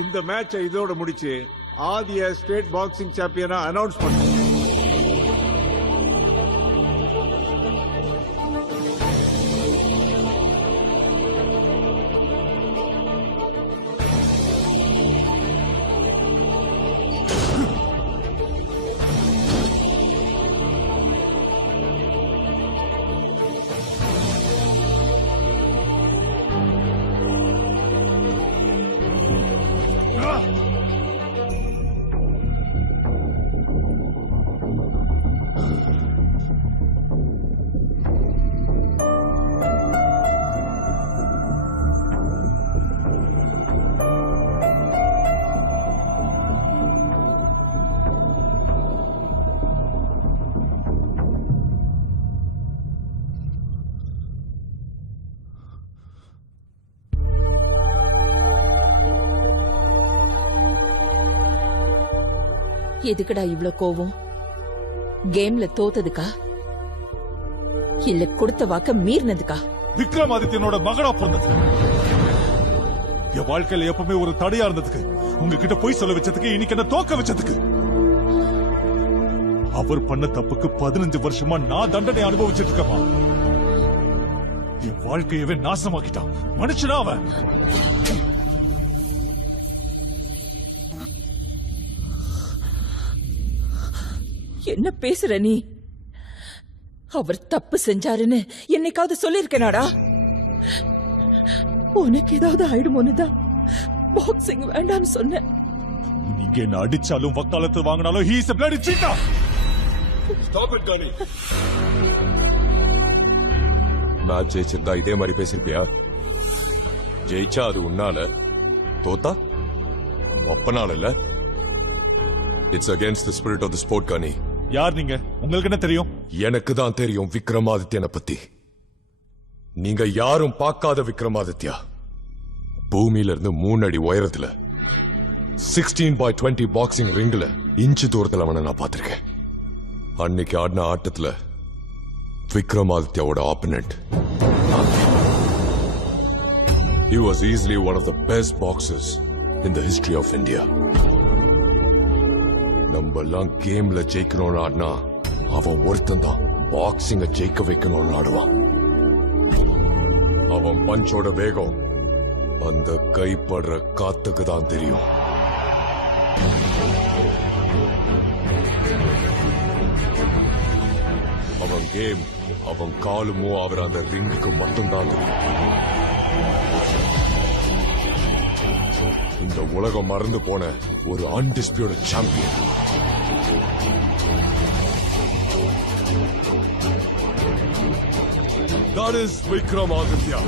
இந்த மேட்சை இதோட முடிச்சு ஆதிய ஸ்டேட் பாக்ஸிங் சாம்பியனா அனௌன்ஸ் பண்ணு. எதுக்குடா இவ்ளோ கோவம்? கேம்ல தோத்ததுக்கா இல்ல கொடுத்த வாக்க மீறினதுக்கா? விக்ரமாதித்யனோட மகனா பிறந்தது என் வாழ்க்கையில எப்பவுமே ஒரு தடையா இருந்ததுக்கு, உங்ககிட்ட போய் சொல்ல வச்சதுக்கு, இன்னைக்கு என்ன தோக்க வச்சதுக்கு. அவர் பண்ண தப்புக்கு 15 வருஷமா நான் தண்டனை அனுபவிச்சிட்டு இருக்கமா. என் வாழ்க்கையவே நாசமாக்கிட்டான். மனுஷனா அவன். என்ன பேசுற நீ? அவர் தப்பு செஞ்சாருன்னு என்னைக்காவது சொல்லிருக்கேனாடா? உனக்கு ஏதாவது ஆயிடுமோன்னுதான் பாக்ஸிங் வேண்டாம்னு சொன்னேன். நீங்க என்ன அடிச்சாலும் வக்காலத்து வாங்கினாலும் he is a bloody cheater. Stop it, Gani. Match ஜெயிச்சிருந்தா இதே மாதிரி பேசிருப்பியா? ஜெயிச்சா அது உன்னால, தோத்தா ஒப்பனால இல்ல. It's against the spirit of the sport. Gani, யார் நீங்க? உங்களுக்கு என்ன தெரியும்? எனக்கு தான் தெரியும் விக்ரமாதித்யனை பத்தி. நீங்க யாரும் பார்க்காத விக்ரமாதித்யா. பூமியில இருந்து 3 அடி உயரத்துல 16x20 பாக்ஸிங் ரிங்ல இன்ச்சு தூரத்துல அவனை நான் பார்த்திருக்கேன். அன்னைக்கு ஆடின ஆட்டத்துல விக்ரமாதித்யாவோட opponent. He was easily one of the best boxers in the history of India. நம்மெல்லாம் கேம்ல ஜெயிக்கணும்னு ஆடினா அவன் ஒருத்தன் தான் பாக்ஸிங்க ஜெயிக்க வைக்கணும்னு ஆடுவான். அவன் பஞ்சோட வேகம் அந்த கைப்படுற காத்துக்கு தான் தெரியும். அவன் கேம், அவன் காலுமோ அவர் அந்த ரிங்குக்கு மட்டும்தான் தெரியும். இந்த உலகம் மறந்து போன ஒரு undisputed champion. That is Vikramaditya.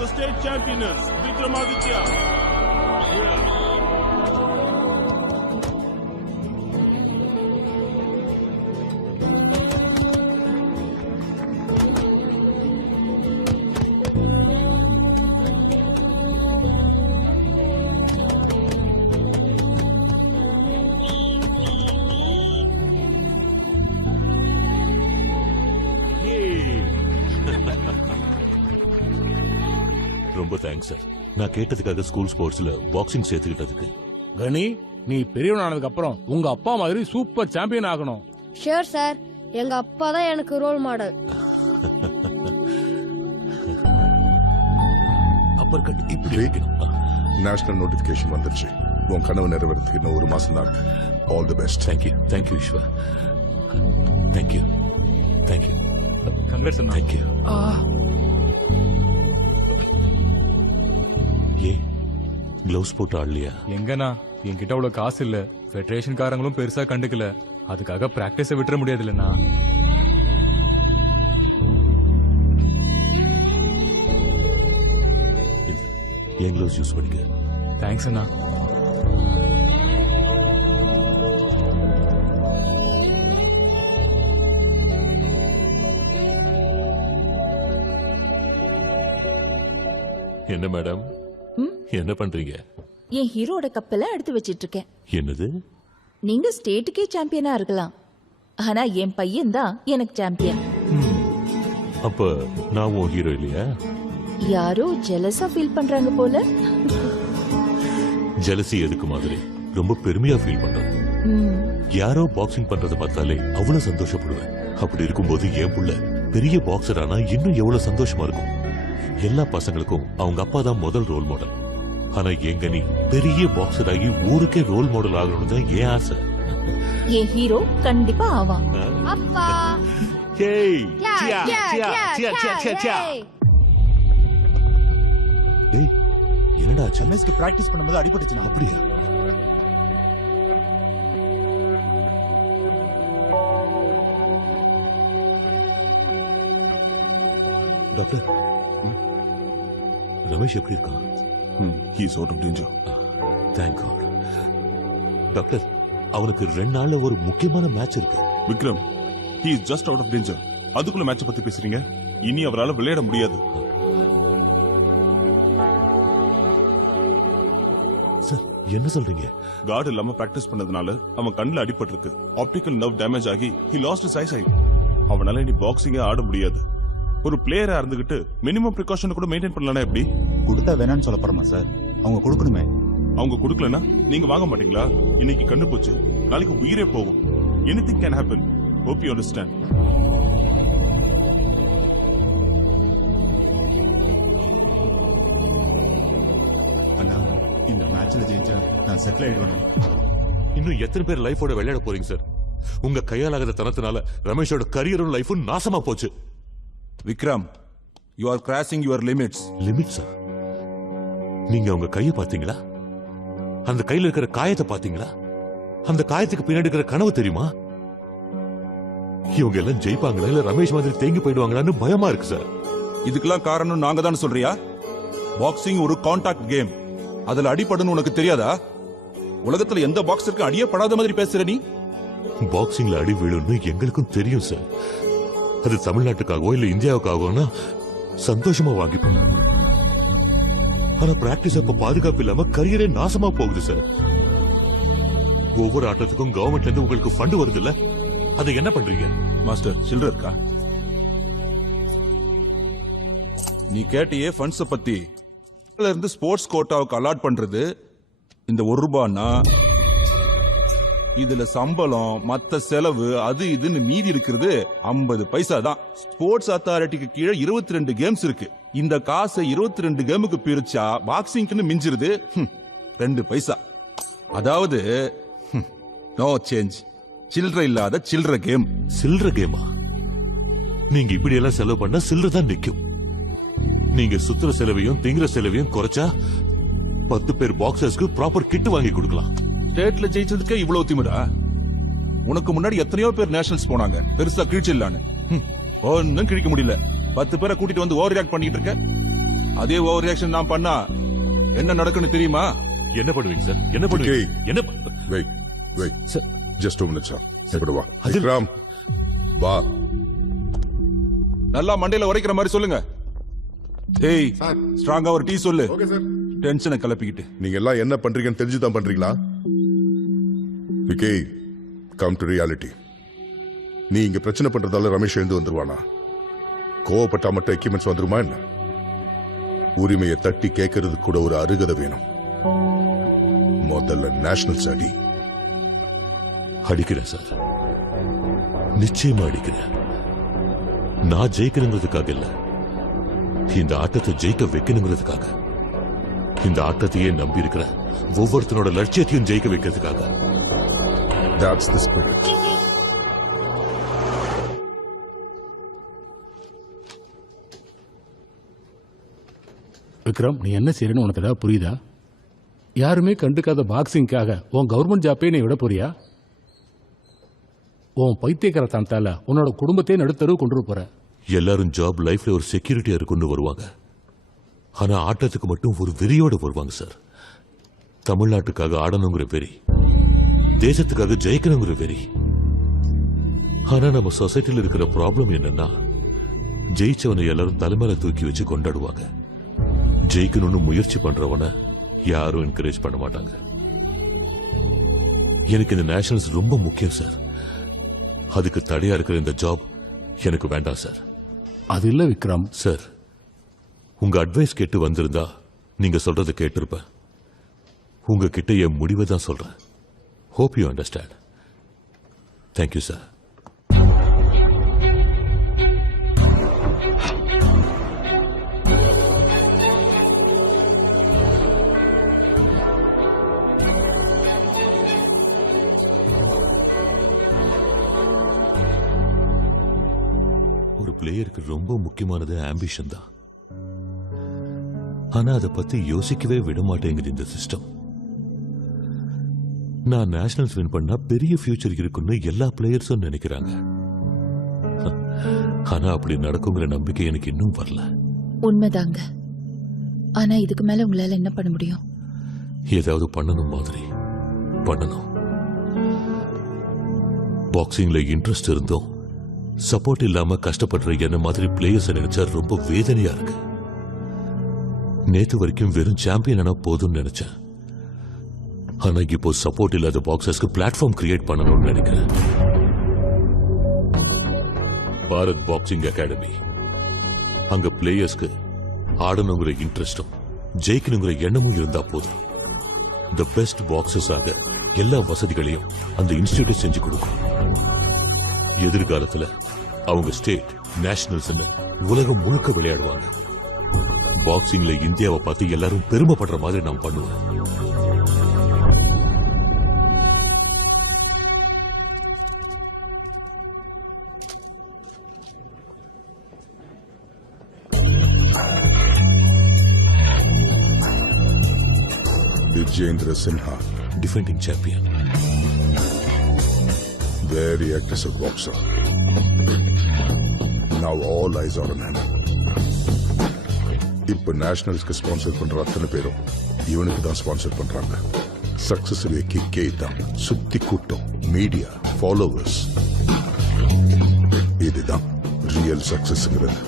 The state champions, Vikramaditya. ரொம்ப தேங்க்ஸ் சார். நான் கேட்டதுக்காக ஸ்கூல் ஸ்போர்ட்ஸ்ல பாக்ஸிங் சேர்த்துக்கிட்டதுக்கு. கனி, நீ பெரியவன் ஆனதுக்கு அப்புறம் உங்க அப்பா மாதிரி சூப்பர் சாம்பியன் ஆகணும். ஷூர் சார், எங்க அப்பா தான் எனக்கு ரோல் மாடல். அப்பர் கட் இப்படி வைக்கணும். நேஷனல் நோட்டிபிகேஷன் வந்துருச்சு. உன் கனவு நிறைவேறதுக்கு இன்னும் 1 மாசம் தான் இருக்கு. All the best. Thank you Viswa. Thank you. Congrats அண்ணா. தேங்க்யூ. ஏ க்ளவுஸ் போட்டு ஆடலையா? எங்கண்ணா, என்கிட்ட அவ்வளவு காசு இல்ல. ஃபெடரேஷன் காரங்களும் பெருசா கண்டுக்கல. அதுக்காக பிராக்டிஸ விட்டுற முடியாது இல்லண்ணா. என் க்ளவுஸ் யூஸ் பண்ணிக்க. தேங்க்ஸ் அண்ணா. என்ன மேடம், என்ன பண்றீங்க? என் ஹீரோட கப்பெல்லாம் எடுத்து வச்சிட்டு இருக்கேன். என்னது? நீங்க ஸ்டேட்டுக்கே சாம்பியனா இருக்கலாம், ஆனா என் பையன் தான் எனக்கு சாம்பியன். அப்ப நான் உன் ஹீரோ இல்லையா? யாரோ ஜெலஸா ஃபீல் பண்றாங்க போல. ஜெலசி எதுக்கு மாதிரி ரொம்ப பெருமையா ஃபீல் பண்றேன். யாரோ பாக்ஸிங் பண்றத பார்த்தாலே அவ்வளவு சந்தோஷப்படுவேன். அப்படி இருக்கும்போது என் புள்ள பெரிய பாக்ஸர் ஆனா இன்னும் எவ்வளவு சந்தோஷமா இருக்கும். எல்லா பசங்களுக்கும் அவங்க அப்பா தான் முதல் ரோல் மாடல். ஆனா எங்க நீ பெரிய பாக்ஸர் ஆகி ஊருக்கே ரோல் மாடல் ஆகணும்னு தான் என் ஆசை. என் ஹீரோ கண்டிப்பா ஆவான். அப்பா ஏய் என்னடா சென்னைஸ்க்கு பிராக்டிஸ் பண்ணும்போது அடிபட்டுச்சு. அப்படியா? டாக்டர், ரமேஷ் எப்படி இருக்கான்? he is out of danger. Thank God. Doctor, அவனுக்கு 2 நாள்ல ஒரு முக்கியமான மேட்ச் இருக்கு. Vikram, he is just out of danger. அதுக்குள்ள மேட்சை பத்தி பேசுறீங்க? இனி அவரால் விளையாட முடியாது. சார், என்ன சொல்றீங்க? கார்டு இல்லாம பிராக்டிஸ் பண்ணதுனால அவன் கண்ணுல அடிபட்டு இருக்கு. ஆப்டிக்கல் நர்வ் டேமேஜ் ஆகி he lost his eyesight. அவனால இனி பாக்ஸிங்க ஆட முடியாது. ஒரு பிளேயரா இருந்துகிட்டு மினிமம் பிரிகாஷன் கூட மெயின்டைன் பண்ணலனா எப்படி? கொடுத்தா வேணாம்னு சொல்ல போறமா சார்? அவங்க கொடுக்கணுமே. அவங்க கொடுக்கலனா நீங்க வாங்க மாட்டீங்களா? இன்னைக்கு கண்ணு போச்சு, நாளைக்கு உயிரே போகும். anything can happen. hope you understand. அண்ணா, இந்த மேட்ச்ல ஜெயிச்சா நான் செட்டில் ஆயிடுவேன். இன்னும் எத்தனை பேர் லைஃபோட விளையாட போறீங்க சார்? உங்க கையாலாகாத தனத்தினால ரமேஷோட கரியரும் லைஃபும் நாசமா போச்சு. Vikram, you are crossing your limits. லிமிட்ஸா? நீங்க உங்க கையை பாத்தீங்களா? அந்த கையில இருக்கிற காயத்தை பாத்தீங்களா? அந்த காயத்துக்கு பின்னாடி இருக்கிற கனவு தெரியுமா? இவங்க எல்லாம் ஜெயிப்பாங்களா இல்ல ரமேஷ் மாதிரி தேங்கி போயிடுவாங்களான்னு பயமா இருக்கு சார். இதுக்கெல்லாம் காரணம் நாங்க தான் சொல்றியா? பாக்ஸிங் ஒரு கான்டாக்ட் கேம். அதுல அடிபடணும் உனக்கு தெரியாதா? உலகத்துல எந்த பாக்ஸருக்கு அடியே படாத மாதிரி பேசுற நீ? பாக்ஸிங்ல அடி விழுன்னு எங்களுக்கும் தெரியும் சார். அது தமிழ்நாட்டுக்காகவோ இல்ல இந்தியாவுக்காகவோனா சந்தோஷமா வாங்கிப்போம். ஆனா பிராக்டிஸ் அப்ப பாதுகாப்பு இல்லாம கரியரே நாசமா போகுது சார். ஒவ்வொரு ஆட்டத்துக்கும் கவர்மெண்ட்ல இருந்து உங்களுக்கு ஃபண்ட் வருது இல்ல, அதை என்ன பண்றீங்க? மாஸ்டர், சில்லற இருக்கா? நீ கேட்டியே ஃபண்ட்ஸ பத்தி. இருந்து ஸ்போர்ட்ஸ் கோட்டாவுக்கு அலாட் பண்றது இந்த ₹1 இதுல சம்பளம், மத்த செலவு, அது இதுன்னு மீதி இருக்கிறது 50 பைசா தான். ஸ்போர்ட்ஸ் அத்தாரிட்டிக்கு கீழே 22 கேம்ஸ் இருக்கு. இந்த காசை 22 கேமுக்கு பிரிச்சா பாக்ஸிங்னு மிஞ்சிருது 2 பைசா. அதாவது நோ சேஞ்ச். சில்லற இல்லாத சில்லற கேம். சில்லற கேமா? நீங்க இப்படி எல்லாம் செலவு பண்ணா சில்லற தான் நிக்கும். நீங்க சுத்துற செலவையும் திங்கிற செலவையும் குறைச்சா 10 பேர் பாக்ஸர்ஸ்க்கு ப்ராப்பர் கிட் வாங்கி கொடுக்கலாம். ஸ்டேட்ல ஜெயிச்சதுக்கே இவ்வளவு திமிரா? உனக்கு முன்னாடி எத்தனையோ பேர் நேஷனல்ஸ் போனாங்க பெருசா கிழிச்சிடலான்னு. ஒன்னும் கிழிக்க முடியல. 10 பேரை கூட்டிட்டு வந்து ஓவர் ரியாக்ட் பண்ணிட்டு இருக்க. அதே ஓவர் ரியாக்ஷன் நான் பண்ணா என்ன நடக்குன்னு தெரியுமா? என்ன பண்ணுவீங்க சார்? என்ன பண்ணுவீங்க? என்ன? Wait just 2 minutes. இப்படி வா விக்ரம், வா. நல்லா மண்டையில உரைக்கிற மாதிரி சொல்லுங்க. ஏய், ஸ்ட்ராங்கா ஒரு டீ சொல்லு. Okay sir. டென்ஷனை கிளப்பிக்கிட்டு நீங்க எல்லாம் என்ன பண்றீங்கன்னு தெரிஞ்சுதான் பண்றீங்களா? Vicky, come to reality. நீ இங்க பிரச்சனை பண்றதால ரமேஷ் எழுந்து வந்துருவானா? கோவப்பட்டா மட்டும் எக்யூப்மெண்ட்ஸ் வந்துருமா என்ன? உரிமையை தட்டி கேட்கறது கூட ஒரு அருகதை வேணும். முதல்ல நேஷனல் அடி. அடிக்கிறேன் சார், நிச்சயமா அடிக்கிறேன். நான் ஜெயிக்கணுங்கிறதுக்காக இல்ல, இந்த ஆட்டத்தை ஜெயிக்க வைக்கணுங்கிறதுக்காக. இந்த ஆட்டத்தையே நம்பி இருக்கிற ஒவ்வொருத்தனோட லட்சியத்தையும் ஜெயிக்க வைக்கிறதுக்காக. That's the spirit. விக்ரம், நீ என்ன செய்யறன்னு உனக்கு ஏதாவது புரியுதா? யாருமே கண்டுக்காத பாக்ஸிங்காக உன் கவர்மெண்ட் ஜாப்பே நீ விட போறியா? உன் பைத்தியக்காரத்தால உன்னோட குடும்பத்தையே நடுத்தரவு கொண்டு போற. எல்லாரும் ஜாப் லைஃப்ல ஒரு செக்யூரிட்டியா இருக்குன்னு வருவாங்க. ஆனா ஆட்டத்துக்கு மட்டும் ஒரு வெறியோட வருவாங்க சார். தமிழ்நாட்டுக்காக ஆடணுங்கிற வெறி, தேசத்துக்காக ஜெயிக்கணுங்கிற வெறி. ஆனா நம்ம சொசைட்டில இருக்கிற ப்ராப்ளம் என்னன்னா, ஜெயிச்சவனை எல்லாரும் தலைமையில தூக்கி வச்சு கொண்டாடுவாங்க. ஜெயிக்கணும்னு முயற்சி பண்றவன யாரும் என்கரேஜ் பண்ண மாட்டாங்க. எனக்கு இந்த நேஷனல்ஸ் ரொம்ப முக்கியம் சார். அதுக்கு தடையா இருக்கிற இந்த ஜாப் எனக்கு வேண்டாம் சார். அது இல்ல விக்ரம் சார், உங்க அட்வைஸ் கேட்டு வந்திருந்தா நீங்க சொல்றதை கேட்டிருப்பேன். உங்ககிட்ட என் முடிவை தான் சொல்றேன். Hope you understand. Thank you sir. ஒரு பிளேயருக்கு ரொம்ப முக்கியமானது ஆம்பிஷன் தான். ஆனா அதை பத்தி யோசிக்கவே விட மாட்டேங்குது இந்த சிஸ்டம். நான் நேஷனல்ஸ் வின் பண்ணா பெரிய ஃபியூச்சர் இருக்குன்னு எல்லா பிளேயர்ஸும் நினைக்கிறாங்க. ஆனா அப்படி நடக்குங்கிற நம்பிக்கை எனக்கு இன்னும் வரல. உண்மைதாங்க. ஆனா இதுக்கு மேல உங்களால என்ன பண்ண முடியும்? ஏதாவது பண்ணணும் மாதிரி பண்ணணும். பாக்ஸிங்ல இன்ட்ரெஸ்ட் இருந்தோம் சப்போர்ட் இல்லாம கஷ்டப்படுற என்ன மாதிரி பிளேயர்ஸ் நினைச்சா ரொம்ப வேதனையா இருக்கு. நேத்து வரைக்கும் வெறும் சாம்பியன் ஆனா போதும்னு நினைச்சேன். ஆனா இப்போ சப்போர்ட் இல்லாத பாக்ஸர்ஸ்க்கு பிளாட்ஃபார்ம் கிரியேட் பண்ணணும்னு நினைக்கிறேன். பாரத் பாக்ஸிங் அகாடமி, அங்க பிளேயர்ஸ்க்கு ஆடணுங்கிற இன்ட்ரெஸ்டும் ஜெயிக்கணுங்கிற எண்ணமும் இருந்தா போதும். தி பெஸ்ட் பாக்ஸர்ஸ் ஆக எல்லா வசதிகளையும் அந்த இன்ஸ்டிடியூட் செஞ்சு கொடுக்கும். எதிர்காலத்துல அவங்க ஸ்டேட் நேஷனல்ஸ் உலகம் முழுக்க விளையாடுவாங்க. பாக்ஸிங்ல இந்தியாவை பார்த்து எல்லாரும் பெருமைப்படுற மாதிரி நான் பண்ணுவேன். Vijayendra Sinha, defending champion. Very aggressive boxer. Now all eyes are on him. இப்ப நேஷனல்ஸ்க்கு ஸ்பான்சர் பண்ற அத்தனை பேரும் இவனுக்கு தான் ஸ்பான்சர் பண்றாங்க. சக்சஸ் கிக்கே தான். சுத்தி கூட்டம், மீடியா, ஃபாலோவர்ஸ். இதுதான் ரியல் சக்சஸ்ங்கிறது.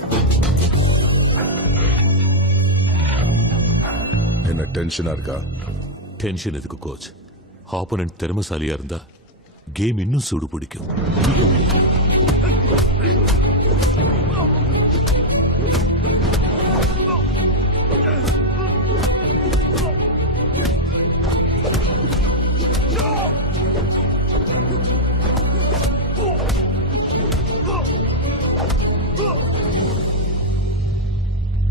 என்ன டென்ஷனா இருக்கா? டென்ஷன் எதுக்கு கோச்? ஆப்போனன்ட் திறமைசாலியா இருந்தா கேம் இன்னும் சூடு பிடிக்கும்.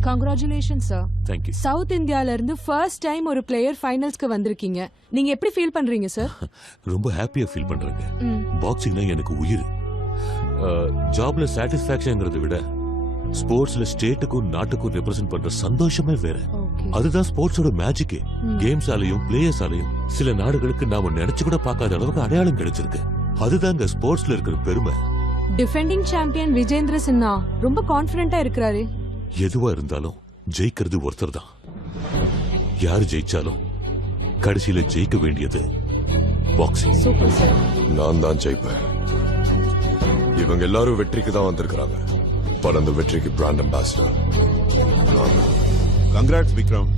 Congratulation sir. Thank you. South இந்தியால இருந்து ஃபர்ஸ்ட் டைம் ஒரு பிளேயர் ஃபைனல்ஸ்க்கு வந்திருக்கீங்க. நீங்க எப்படி ஃபீல் பண்றீங்க சார்? ரொம்ப ஹாப்பியா ஃபீல் பண்றேங்க. பாக்ஸிங்னா எனக்கு உயிர். ஜாப்ல சாட்டிஸ்பாக்சன்ங்கிறத விட ஸ்போர்ட்ஸ்ல ஸ்டேட்டுக்கும் நாட்டுக்கும் ரெப்ரசென்ட் பண்ற சந்தோஷமே வேற. அதுதான் ஸ்போர்ட்ஸோட மேஜிக்கே. கேம்ஸாலையும் பிளேயர்ஸாலையும் சில நாடுகளுக்கு நாம நினைச்சு கூட பார்க்காத அளவுக்கு அடையாளம் கிடைச்சிருக்கு. அதுதாங்க ஸ்போர்ட்ஸ்ல இருக்கிற பெருமை. டிஃபெண்டிங் சாம்பியன் விஜேந்திர சின்ஹா ரொம்ப கான்ஃபிடென்ட்டா இருக்கிறாரு. எதுவா இருந்தாலும் ஜெயிக்கிறது ஒருத்தர் தான். யார் ஜெயிச்சாலும் கடைசியில ஜெயிக்க வேண்டியது பாக்ஸிங். நான் தான் ஜெயிப்பேன். இவங்க எல்லாரும் வெற்றிக்கு தான் வந்திருக்கிறாங்க. பட் அந்த வெற்றிக்கு brand ambassador. Congrats Vikram,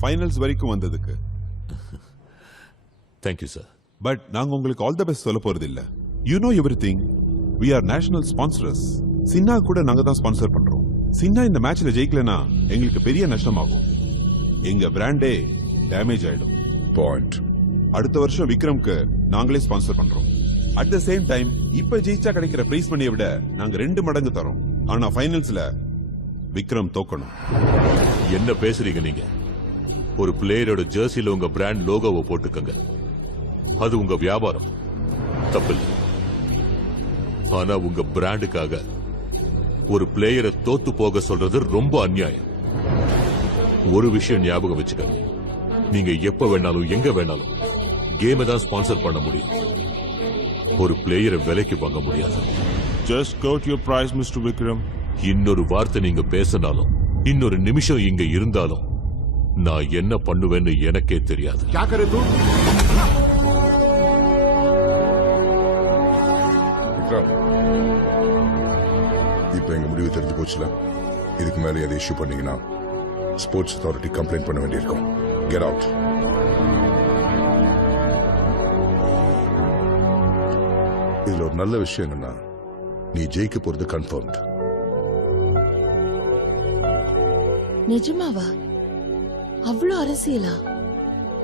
finals வரைக்கும் வந்ததுக்கு. Thank you sir. பட் நாங்க உங்களுக்கு ஆல் தி பெஸ்ட் சொல்ல போறது இல்ல. You know everything. we are national sponsors. சின்னா கூட நாங்க தான் ஸ்பான்சர் பண்றோம். சின்னா இந்த மேட்ச்ல ஜெயிக்கலனா எங்களுக்கு பெரிய நஷ்டமாகும். எங்க பிராண்டே டேமேஜ் ஆயிடும். பாயிண்ட். அடுத்த வருஷம் விக்ரம்க்கு நாங்களே ஸ்பான்சர் பண்றோம். அட் த சேம் டைம் இப்ப ஜெயிச்சா கிடைக்கிற பிரைஸ் மணியை விட நாங்க 2 மடங்கு தரோம். ஆனா ஃபைனல்ஸ்ல விக்ரம் தோக்கணும். என்ன பேசுறீங்க நீங்க? ஒரு பிளேயரோட ஜெர்சில உங்க பிராண்ட் லோகோவை போட்டுக்கங்க. அது உங்க வியாபாரம், தப்பில்லை. ஆனா உங்க பிராண்டுக்காக ஒரு பிளேயரை தோத்து போக சொல்றது ரொம்ப அநியாயம். ஒரு விஷயம் ஞாபகம் வச்சுக்கங்க, நீங்க எப்ப வேணாலும் எங்க வேணாலும் கேமை தான் ஸ்பான்சர் பண்ண முடியும், ஒரு பிளேயரை விலைக்கு வாங்க முடியாது. Just quote your price, Mr. Vikram. இன்னொரு வார்த்தை நீங்க பேசினாலும், இன்னொரு நிமிஷம் இங்க இருந்தாலும் நான் என்ன பண்ணுவேன்னு எனக்கே தெரியாது. இப்ப எங்க முடிவு தெரிஞ்சு போச்சுல. இதுக்கு மேல எதை இஷ்யூ பண்ணீங்கன்னா ஸ்போர்ட்ஸ் அத்தாரிட்டி கம்ப்ளைண்ட் பண்ண வேண்டியிருக்கும். Get out. இதுல ஒரு நல்ல விஷயம் என்னன்னா, நீ ஜெயிக்க போறது கன்ஃபர்ம்ட். நிஜமாவா? அவ்வளவு அரசியலா?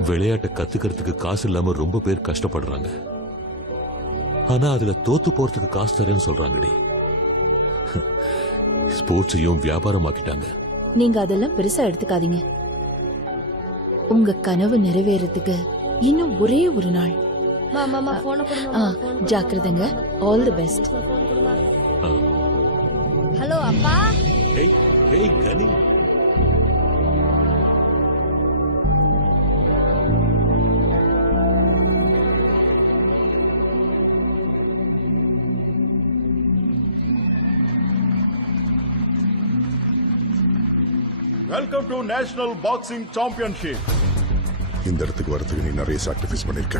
விளையாட்டை கத்துக்கிறதுக்கு காசு இல்லாம ரொம்ப பேர் கஷ்டப்படுறாங்க. ஆனா அதுல தோத்து போறதுக்கு காசு தரேன்னு சொல்றாங்கடி. ஸ்போர்ட்ஸையும் வியாபாரமாக்கிட்டாங்க. நீங்க அதெல்லாம் பெருசா எடுத்துக்காதீங்க. உங்க கனவு நிறைவேறதுக்கு இன்னும் ஒரே ஒரு நாள். ஜாக்கிரதைங்க. All the best. ஹலோ அப்பா. Hey hey Gani. Welcome to National Boxing Championship. இந்த இடத்துக்கு வரதுக்கு நீ நிறைய சாக்ரிஃபைஸ் பண்ணிருக்க.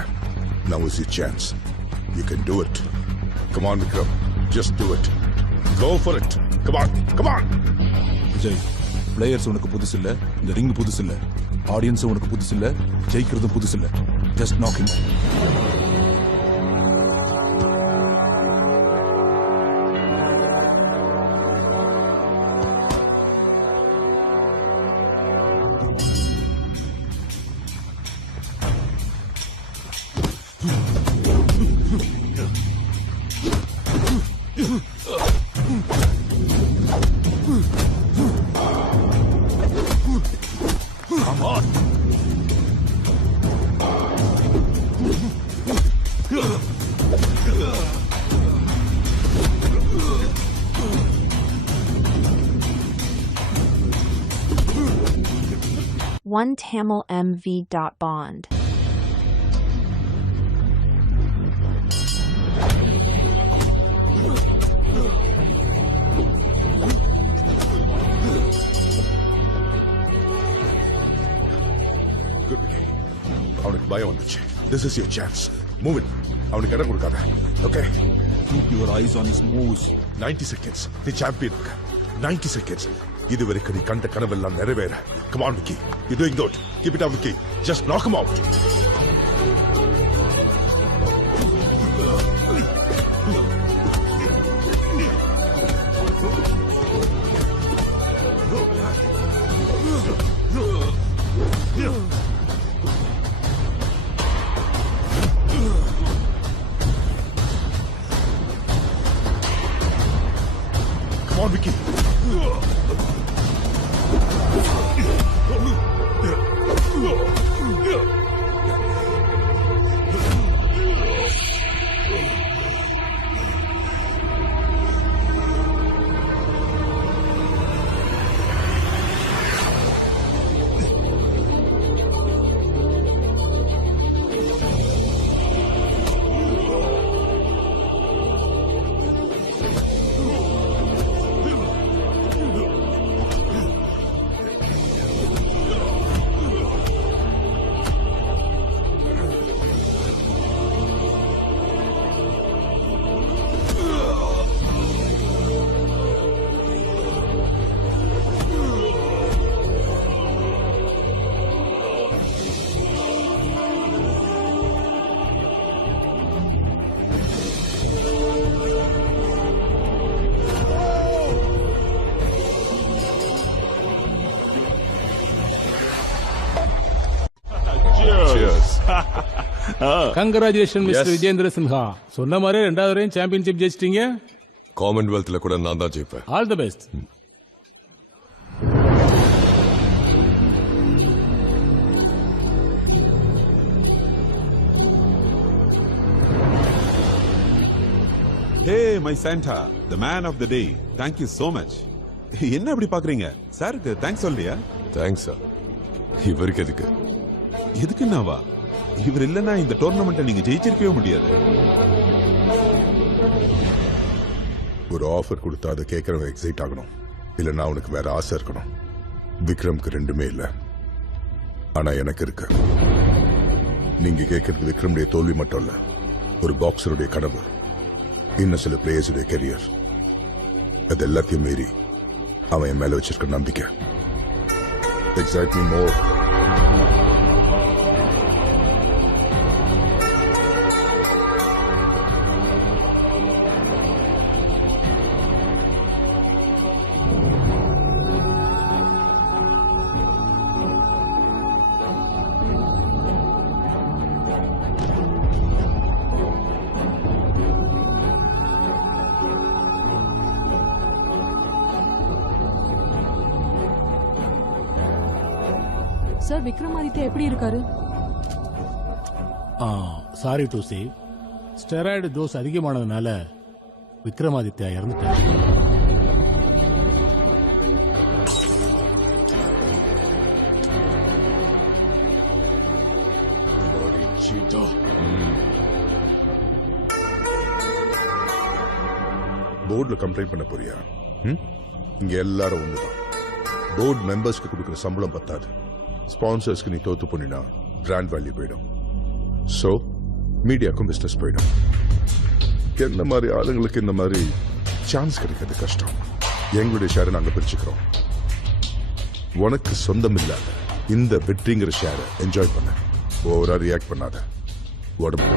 Now is your chance. You can do it. Come on, Vikram. Just do it. Go for it. Come on. Come on. Vijay, players உனக்கு புதுசு இல்ல, இந்த ரிங் புதுசு இல்ல, ஆடியன்ஸ் உனக்கு புதுசு இல்ல, ஜெயிக்கிறதும் புதுசு இல்ல. Just knock him. Come on. One Tamil MV.Bond. Good, Vicky. அவனுக்கு பயம் வந்துச்சு. This is your chance. Move it. அவனுக்கு இடம் கொடுக்காத. Okay? Keep your eyes on his moves. 90 seconds. நீ சாம்பியன். 90 seconds. இதுவரைக்கும் நீ கண்ட கனவெல்லாம் நிறைவேற. Come on, Vicky. You're doing good. Keep it up, Vicky. Just knock him out. Come on, Vicky. Congratulation mister Vijender Sinha. சொன்ன மாதிரி 2வது வரையும் சாம்பியன்ஷிப் ஜெயிச்சிட்டீங்க. காமன்வெல்த்ல கூட நான் தான் ஜெயிப்பேன். All the best. Hey my Santa, the man of the day. Thank you so much. என்ன அப்படி பாக்குறீங்க? சாருக்கு தேங்க்ஸ் சொல்றியா? Thanks sir. இவருக்கு எதுக்கு? எதுக்குன்னாவா? இவர் இல்லனா இந்த டோர்னமெண்ட்டை நீங்க ஜெயிச்சிருக்கவே முடியாது. ஒரு ஆஃபர் கொடுத்தா அதை கேட்கறவங்க எக்ஸைட் ஆகணும், இல்லைன்னா அவனுக்கு வேற ஆசை இருக்கணும். விக்ரம்க்கு ரெண்டுமே இல்ல, ஆனா எனக்கு இருக்கு. நீங்க கேட்கறது விக்ரமுடைய தோல்வி மட்டும் இல்ல, ஒரு பாக்ஸருடைய கனவு, இன்னும் சில பிளேயர்ஸுடைய கெரியர். அது எல்லாத்தையும் மீறி அவன் என் மேல வச்சிருக்க நம்பிக்கை. Excite me more. Sir Vikramaditya எப்படி இருக்காரு? Sorry to say, steroid dose அதிகமானதுனால விக்ரமாதித்யா இறந்துட்டார். போர்டுல கம்ப்ளைண்ட் பண்ண போறியா? இங்க எல்லாரும் ஒண்ணுதான். போர்டு மெம்பர்ஸ்க்கு கொடுக்கிற சம்பளம் பத்தாது. ஸ்பான்சர்ஸ்க்கு நீ தோத்து போனா பிராண்ட் வேல்யூ போயிடும். சோ மீடியாக்கும் பிசினஸ் போயிடும். என்ன மாதிரி ஆளுங்களுக்கு இந்த மாதிரி சான்ஸ் கிடைக்கிறது கஷ்டம். எங்களுடைய ஷேரை நாங்க பிரிச்சுக்கிறோம். உனக்கு சொந்தம் இல்லாத இந்த வெற்றிங்கிற ஷேரை என்ஜாய் பண்ண. ஓவரா ரியாக்ட் பண்ணாத. உடம்பு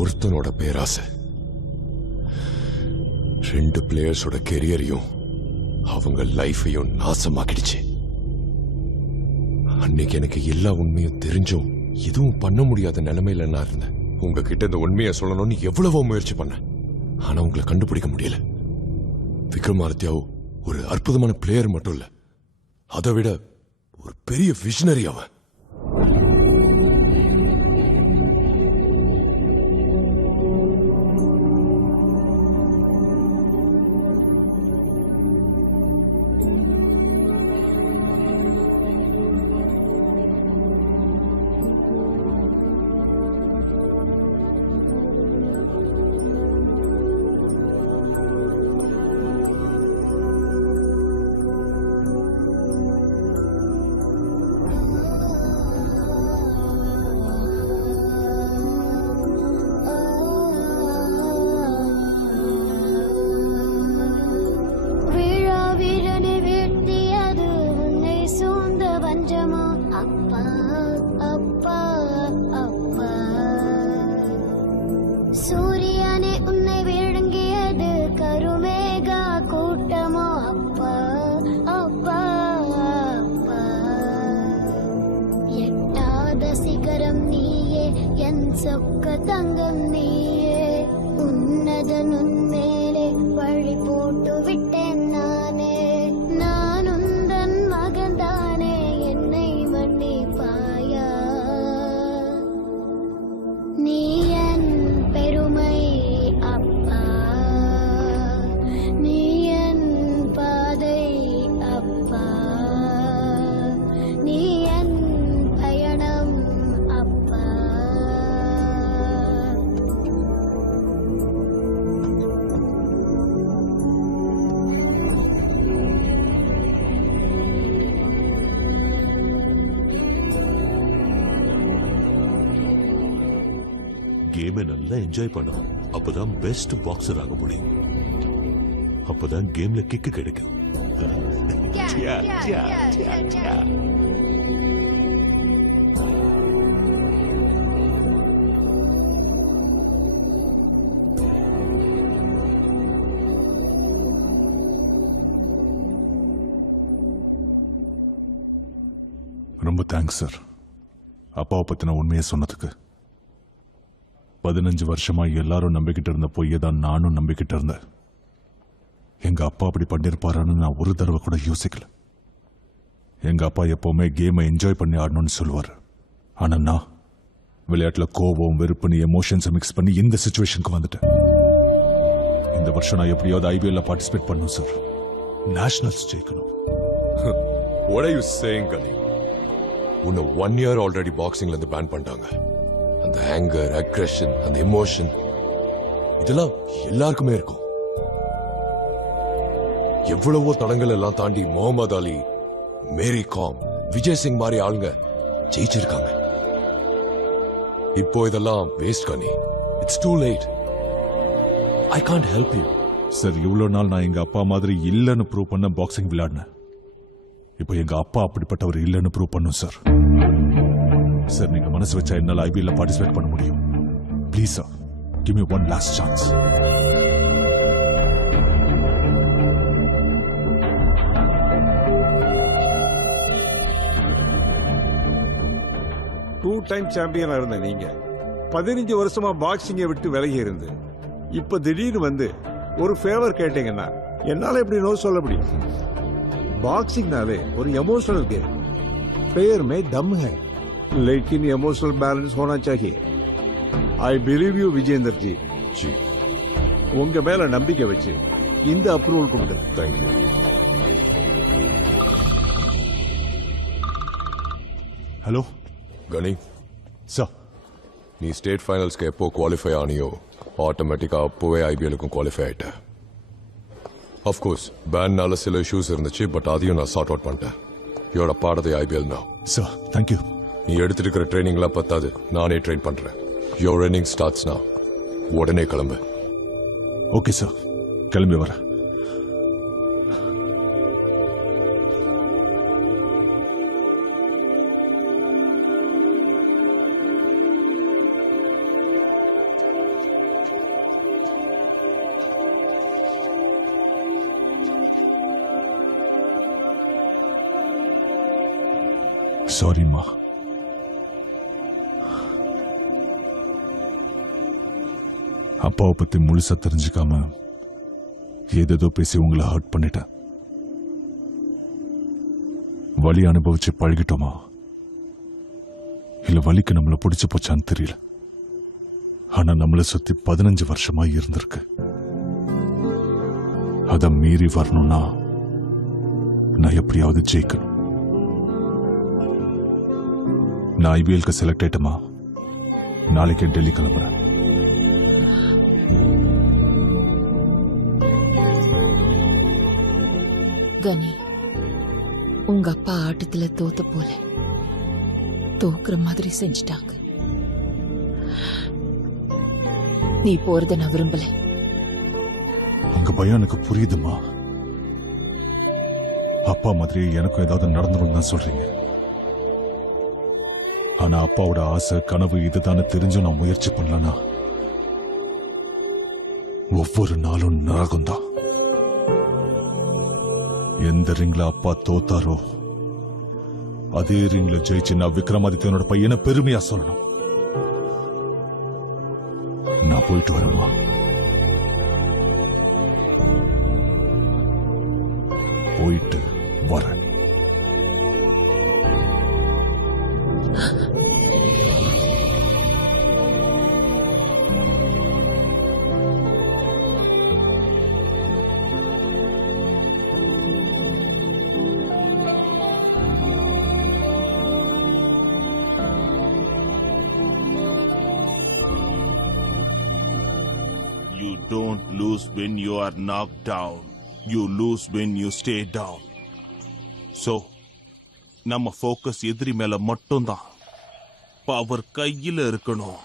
ஒருத்தனோட பேராசை 2 பிளேயர்ஸோட கெரியரையும் அவங்க லைஃபையும் நாசமாக்கிடுச்சு. அன்னைக்கு எனக்கு எல்லா உண்மையும் தெரிஞ்சும் எதுவும் பண்ண முடியாத நிலைமையில நான் இருந்தேன். உங்ககிட்ட இந்த உண்மையை சொல்லணும்னு எவ்வளவோ முயற்சி பண்ணேன், ஆனா உங்களை கண்டுபிடிக்க முடியல. விக்ரமாதித்யாவோ ஒரு அற்புதமான பிளேயர் மட்டும் இல்ல, அதை விட ஒரு பெரிய விஷனரி அவன். கேமை நல்லா என்ஜாய் பண்ணணும். அப்பதான் பெஸ்ட் பாக்ஸர் ஆக முடியும். அப்பதான் கேம்ல கிக்கு கிடைக்கும். ரொம்ப தேங்க்ஸ் சார் அப்பாவை பத்தின உண்மையை சொன்னதுக்கு. 15 வருஷமா எல்லாரும் நம்பிக்கிட்டு இருந்த பொய்யை தான் நானும் நம்பிக்கிட்டு இருந்தேன். எங்க அப்பா அப்படி பண்ணிருப்பாரான்னு நான் ஒரு தடவை கூட யோசிக்கல. எங்க அப்பா எப்பவுமே கேமை என்ஜாய் பண்ணி ஆடணும்னு சொல்லுவார். ஆனா நான் விளையாட்டுல கோவம் வெறுப்புன்னு எமோஷன்ஸை மிக்ஸ் பண்ணி இந்த சிச்சுவேஷனுக்கு வந்துட்டேன். இந்த வருஷம் நான் எப்படியாவது ஐபிஎல்ல பார்ட்டிசிபேட் பண்ணும் சார். நேஷனல்ஸ் ஜெயிக்கணும். What are you saying, Gani? உன்னை 1 year ஆல்ரெடி பாக்ஸிங்ல இருந்து பேன் பண்ணிட்டாங்க. அந்த ஆங்கர், அக்ரெஷன், அந்த எமோஷன் இதெல்லாம் எல்லாருக்குமே இருக்கும். எவ்வளவோ தடங்கள் எல்லாம் தாண்டி முகமது அலி, மேரி காம், விஜய் சிங் மாதிரி ஆளுங்க ஜெயிச்சிருக்காங்க. இப்போ இதெல்லாம் waste Ghani. It's too late. I can't help you. Sir இவ்வளவு நாள் நான் எங்க அப்பா மாதிரி இல்லைன்னு ப்ரூவ் பண்ண பாக்ஸிங் விளையாடினேன். இப்போ எங்க அப்பா அப்படிப்பட்டவர் இல்லைன்னு ப்ரூவ் பண்ணும் சார். சார் நீங்க மனசு வச்சா என்னால ஐபிஎல்ல பார்ட்டிசிபேட் பண்ண முடியும். Please sir, give me one last chance. Two time சாம்பியனா இருந்த நீங்க 15 வருஷமா பாக்ஸிங்கை விட்டு விலகி இருந்து இப்ப திடீர்னு வந்து ஒரு ஃபேவர் கேட்டீங்கன்னா என்னால எப்படி நோ சொல்ல முடியும்? பாக்ஸிங்னாலே ஒரு எமोशनल गेम, प्लेयर में दम है लेकिन इमोशनल बैलेंस होना चाहिए. आई बिलीव यू विजेंद्र जी. உங்க மேல நம்பிக்கை வச்சு இந்த அப்ரூவல் கொடுக்குறேன். தேங்க்யூ. ஹலோ கணி சார், நீ ஸ்டேட் ஃபைனல்ஸ்க்கு எப்போ குவாலிஃபை ஆனியோ ஆட்டோமேட்டிக்கா அப்போவே ஐபிஎலுக்கும் குவாலிஃபை ஆயிட்ட. அஃப்கோர்ஸ் பேன்னால சில இஷ்யூஸ் இருந்துச்சு, பட் அதையும் நான் சார்ட் அவுட் பண்ணிட்டேன். யோட பாடதை ஐபிஎல் நான். Sir thank you. நீ எடுத்துருக்கிற ட்ரைனிங்லாம் பத்தாது, நானே ட்ரெயின் பண்றேன். யோர் ரன்னிங் ஸ்டார்ட்ஸ் நான். உடனே கிளம்பு. ஓகே சார், கிளம்பி வரேன். சாரிம்மா. அப்பாவை பத்தி முழுசா தெரிஞ்சுக்காம ஏதேதோ பேசி உங்களை ஹர்ட் பண்ணிட்டேன். வலி அனுபவிச்சு பழகிட்டோமா இல்ல வலிக்கு நம்மள பிடிச்சு போச்சான்னு தெரியல. ஆனா நம்மளை சுத்தி 15 வருஷமா இருந்திருக்கு. அதை மீறி வரணும்னா நான் எப்படியாவது ஜெயிக்கணும். நான் ஐபிஎல்க்கு செலக்ட் ஆயிட்டமா, நாளைக்கே டெல்லி கிளம்புறேன். கனி, உங்க அப்பா ஆட்டத்துல தோத்த போல தோக்குற மாதிரி செஞ்சிட்டாங்க. நீ போறத நான் விரும்பல. உங்க பயம் எனக்கு புரியுதுமா. அப்பா மாதிரி எனக்கும் ஏதாவது நடந்துரும் தான் சொல்றீங்க. ஆனா அப்பாவோட ஆசை கனவு இதுதானே தெரிஞ்சும் நான் முயற்சி பண்ணலனா ஒவ்வொரு நாளும் நரகம்தான். எந்த ரிங்ல அப்பா தோத்தாரோ அதே ரிங்ல ஜெயிச்சு நான் விக்ரமாதித்யனோட பையனை பெருமையா சொல்லணும். நான் போயிட்டு வரேம்மா. போயிட்டு வரேன். You don't lose when you are knocked down. You lose when you stay down. So, நம்ம ஃபோக்கஸ் எதிரி மேல மட்டும்தான். பவர் கையில இருக்கணும்.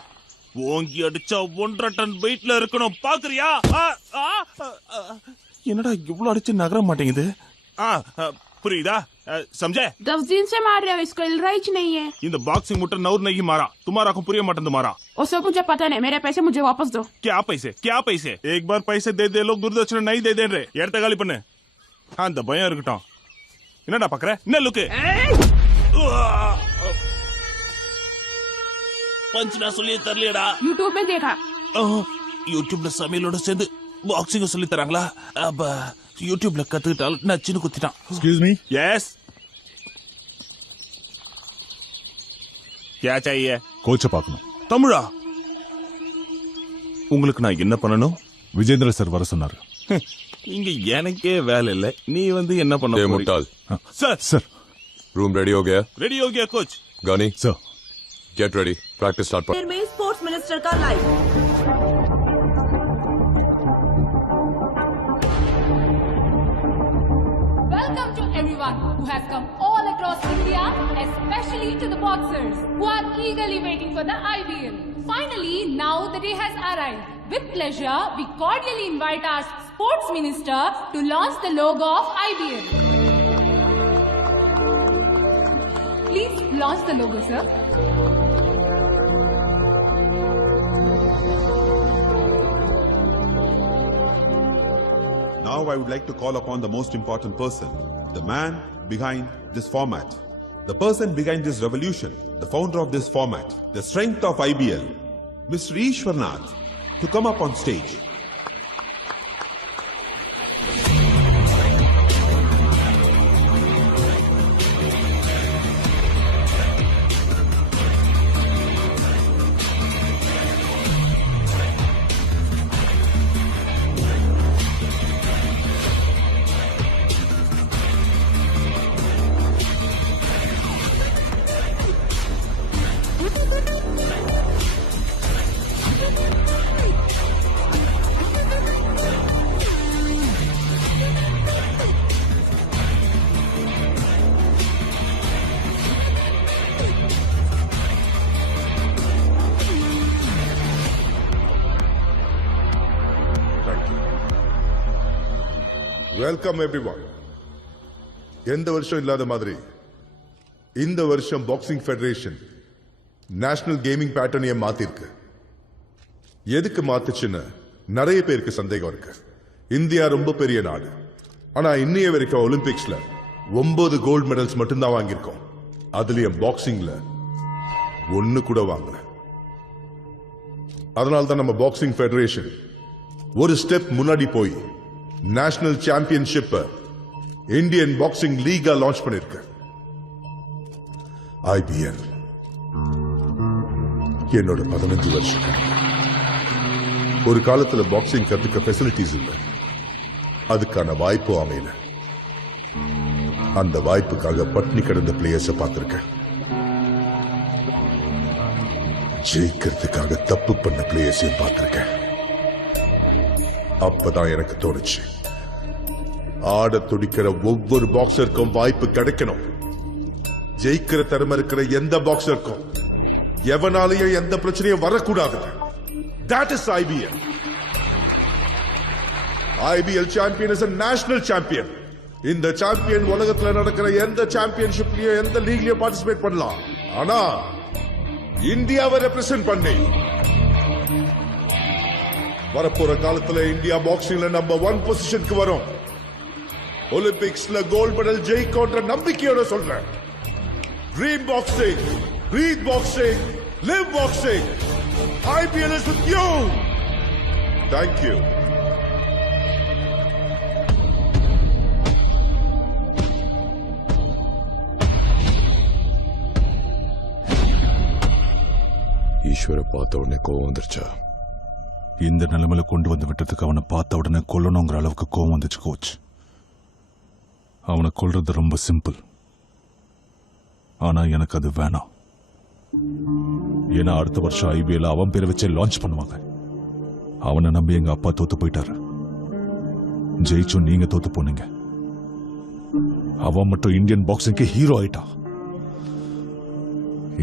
ஓங்கி அடிச்சா 1.5 டன் வெயிட்ல இருக்கணும். பாக்குறியா? என்னடா இவ்வளவு அடிச்சு நகர மாட்டேங்குது? புரியுதா? समझे? 10 दिन से मार रहे हो इसको, इलराइच नहीं है. இந்த பாக்ஸிங் मुट्ठा नौर नहीं मारा. तुम्हारा को पुरिया मटन मारा. उसको मुझे पता नहीं. मेरे पैसे मुझे वापस दो. क्या पैसे? क्या पैसे? एक बार पैसे दे दे लोग दुर्दक्षिणा नहीं दे दे रहे. எடுத்த காலி பண்ணு. அந்த பயம் இருக்கட்டும். என்னடா பாக்குற? என்ன லுக்கு? பஞ்ச் நான் சொல்லி தரலையடா. यूट्यूब में देखा. யூடியூப்ல சமையலோட சேர்ந்து பாக்ஸிங் சொல்லி தராங்களா? அப்ப யூடியூப்ல கத்துக்கிட்டாலும் நச்சுன்னு குத்திட்டான். Excuse me S. क्या चाहिए? கோச்சை பார்க்கணும். தமிழா, உங்களுக்கு நான் என்ன பண்ணணும்? விஜேந்திர சார் வர சொன்னாரு. இங்க எனக்கே வேலை இல்ல, நீ வந்து என்ன பண்ண டேய் போறீங்க? முட்டாள், சார் சார் रूम रेडी हो गया? रेडी हो गया कोच. गानी sir get ready, practice start पर. में स्पोर्ट्स मिनिस्टर का live. Welcome to everyone who has come all across India, especially to the boxers who are eagerly waiting for the IBL. Finally, now the day has arrived. With pleasure, we cordially invite our sports minister to launch the logo of IBL. Please launch the logo, sir. Now I would like to call upon the most important person, the man behind this format, the person behind this revolution, the founder of this format, the strength of IBL, Mr. Ishwarnath, to come up on stage. Welcome everyone. எந்த வருஷம் இல்லாத மாதிரி இந்த வருஷம் பாக்ஸிங் ஃபெடரேஷன் நேஷனல் கேமிங் பேட்டர்னையே மாத்திருக்கு. எதுக்கு மாத்துச்சுன்னு நிறைய பேருக்கு சந்தேகம் இருக்கு. இந்தியா ரொம்ப பெரிய நாடு, ஆனா இன்னைய வரைக்கும் ஒலிம்பிக்ஸ்ல 9 கோல்டு மெடல்ஸ் மட்டும்தான் வாங்கியிருக்கோம். அதுலயும் பாக்ஸிங்ல 1 கூட வாங்கல. அதனால்தான் நம்ம பாக்ஸிங் ஃபெடரேஷன் ஒரு ஸ்டெப் முன்னாடி போய் national championship Indian boxing Liga launch பண்ணிருக்க. IBL என்னோட 15 வருஷம். ஒரு காலத்துல பாக்ஸிங் கத்துக்க ஃபெசிலிட்டிஸ் இல்ல, அதுக்கான வாய்ப்பு அமையல. அந்த வாய்ப்புக்காக பட்னி கிடந்த பிளேயர்ஸ பார்த்திருக்கேன். ஜெயிக்கிறதுக்காக தப்பு பண்ண பிளேயர்ஸையும் பார்த்திருக்கேன். அப்பதான் எனக்கு தோணுச்சு, ஆட துடிக்கிற ஒவ்வொரு பாக்ஸருக்கும் வாய்ப்பு கிடைக்கணும். ஜெயிக்கிற திறமை இருக்கிற எந்த பாக்ஸருக்கும் எவனாலேயும் எந்த பிரச்சனையும் வரக்கூடாது. That is IBL. IBL champion is a national champion. இந்த சாம்பியன் உலகத்துல நடக்கிற எந்த சாம்பியன்ஷிப்லயும் எந்த லீக்லயும் பார்ட்டிசிபேட் பண்ணலாம். ஆனா இந்தியாவை ரெப்ரசென்ட் பண்ணி வரப்போற காலத்துல இந்தியா பாக்ஸிங்ல நம்பர் 1 பொசிஷனுக்கு வரும். ஒலிம்பிக்ஸ்ல கோல்ட் மெடல் ஜெயிக்கோன்ற நம்பிக்கையோட சொல்றேன். Dream boxing, breathe boxing, live boxing. IBL is with you. Thank you. ஈஸ்வர பார்த்த உடனே கோவம் வந்துருச்சா? இந்த நிலைமையில கொண்டு வந்து விட்டதுக்கு அவனை பார்த்த உடனே கொல்லணுங்கிற அளவுக்கு கோவம் வந்துச்சு கோச். அவனை கொல்றது ரொம்ப சிம்பிள், ஆனா எனக்கு அது வேணாம். ஏன்னா அடுத்த வருஷம் IBL அவன் பேரை வச்சே லான்ச் பண்ணுவாங்க. அவனை நம்பி எங்க அப்பா தோத்து போயிட்டாரு. ஜெயிச்சும் நீங்க தோத்து போனீங்க. அவன் மட்டும் இந்தியன் பாக்ஸிங்க்கு ஹீரோ ஆயிட்டான்.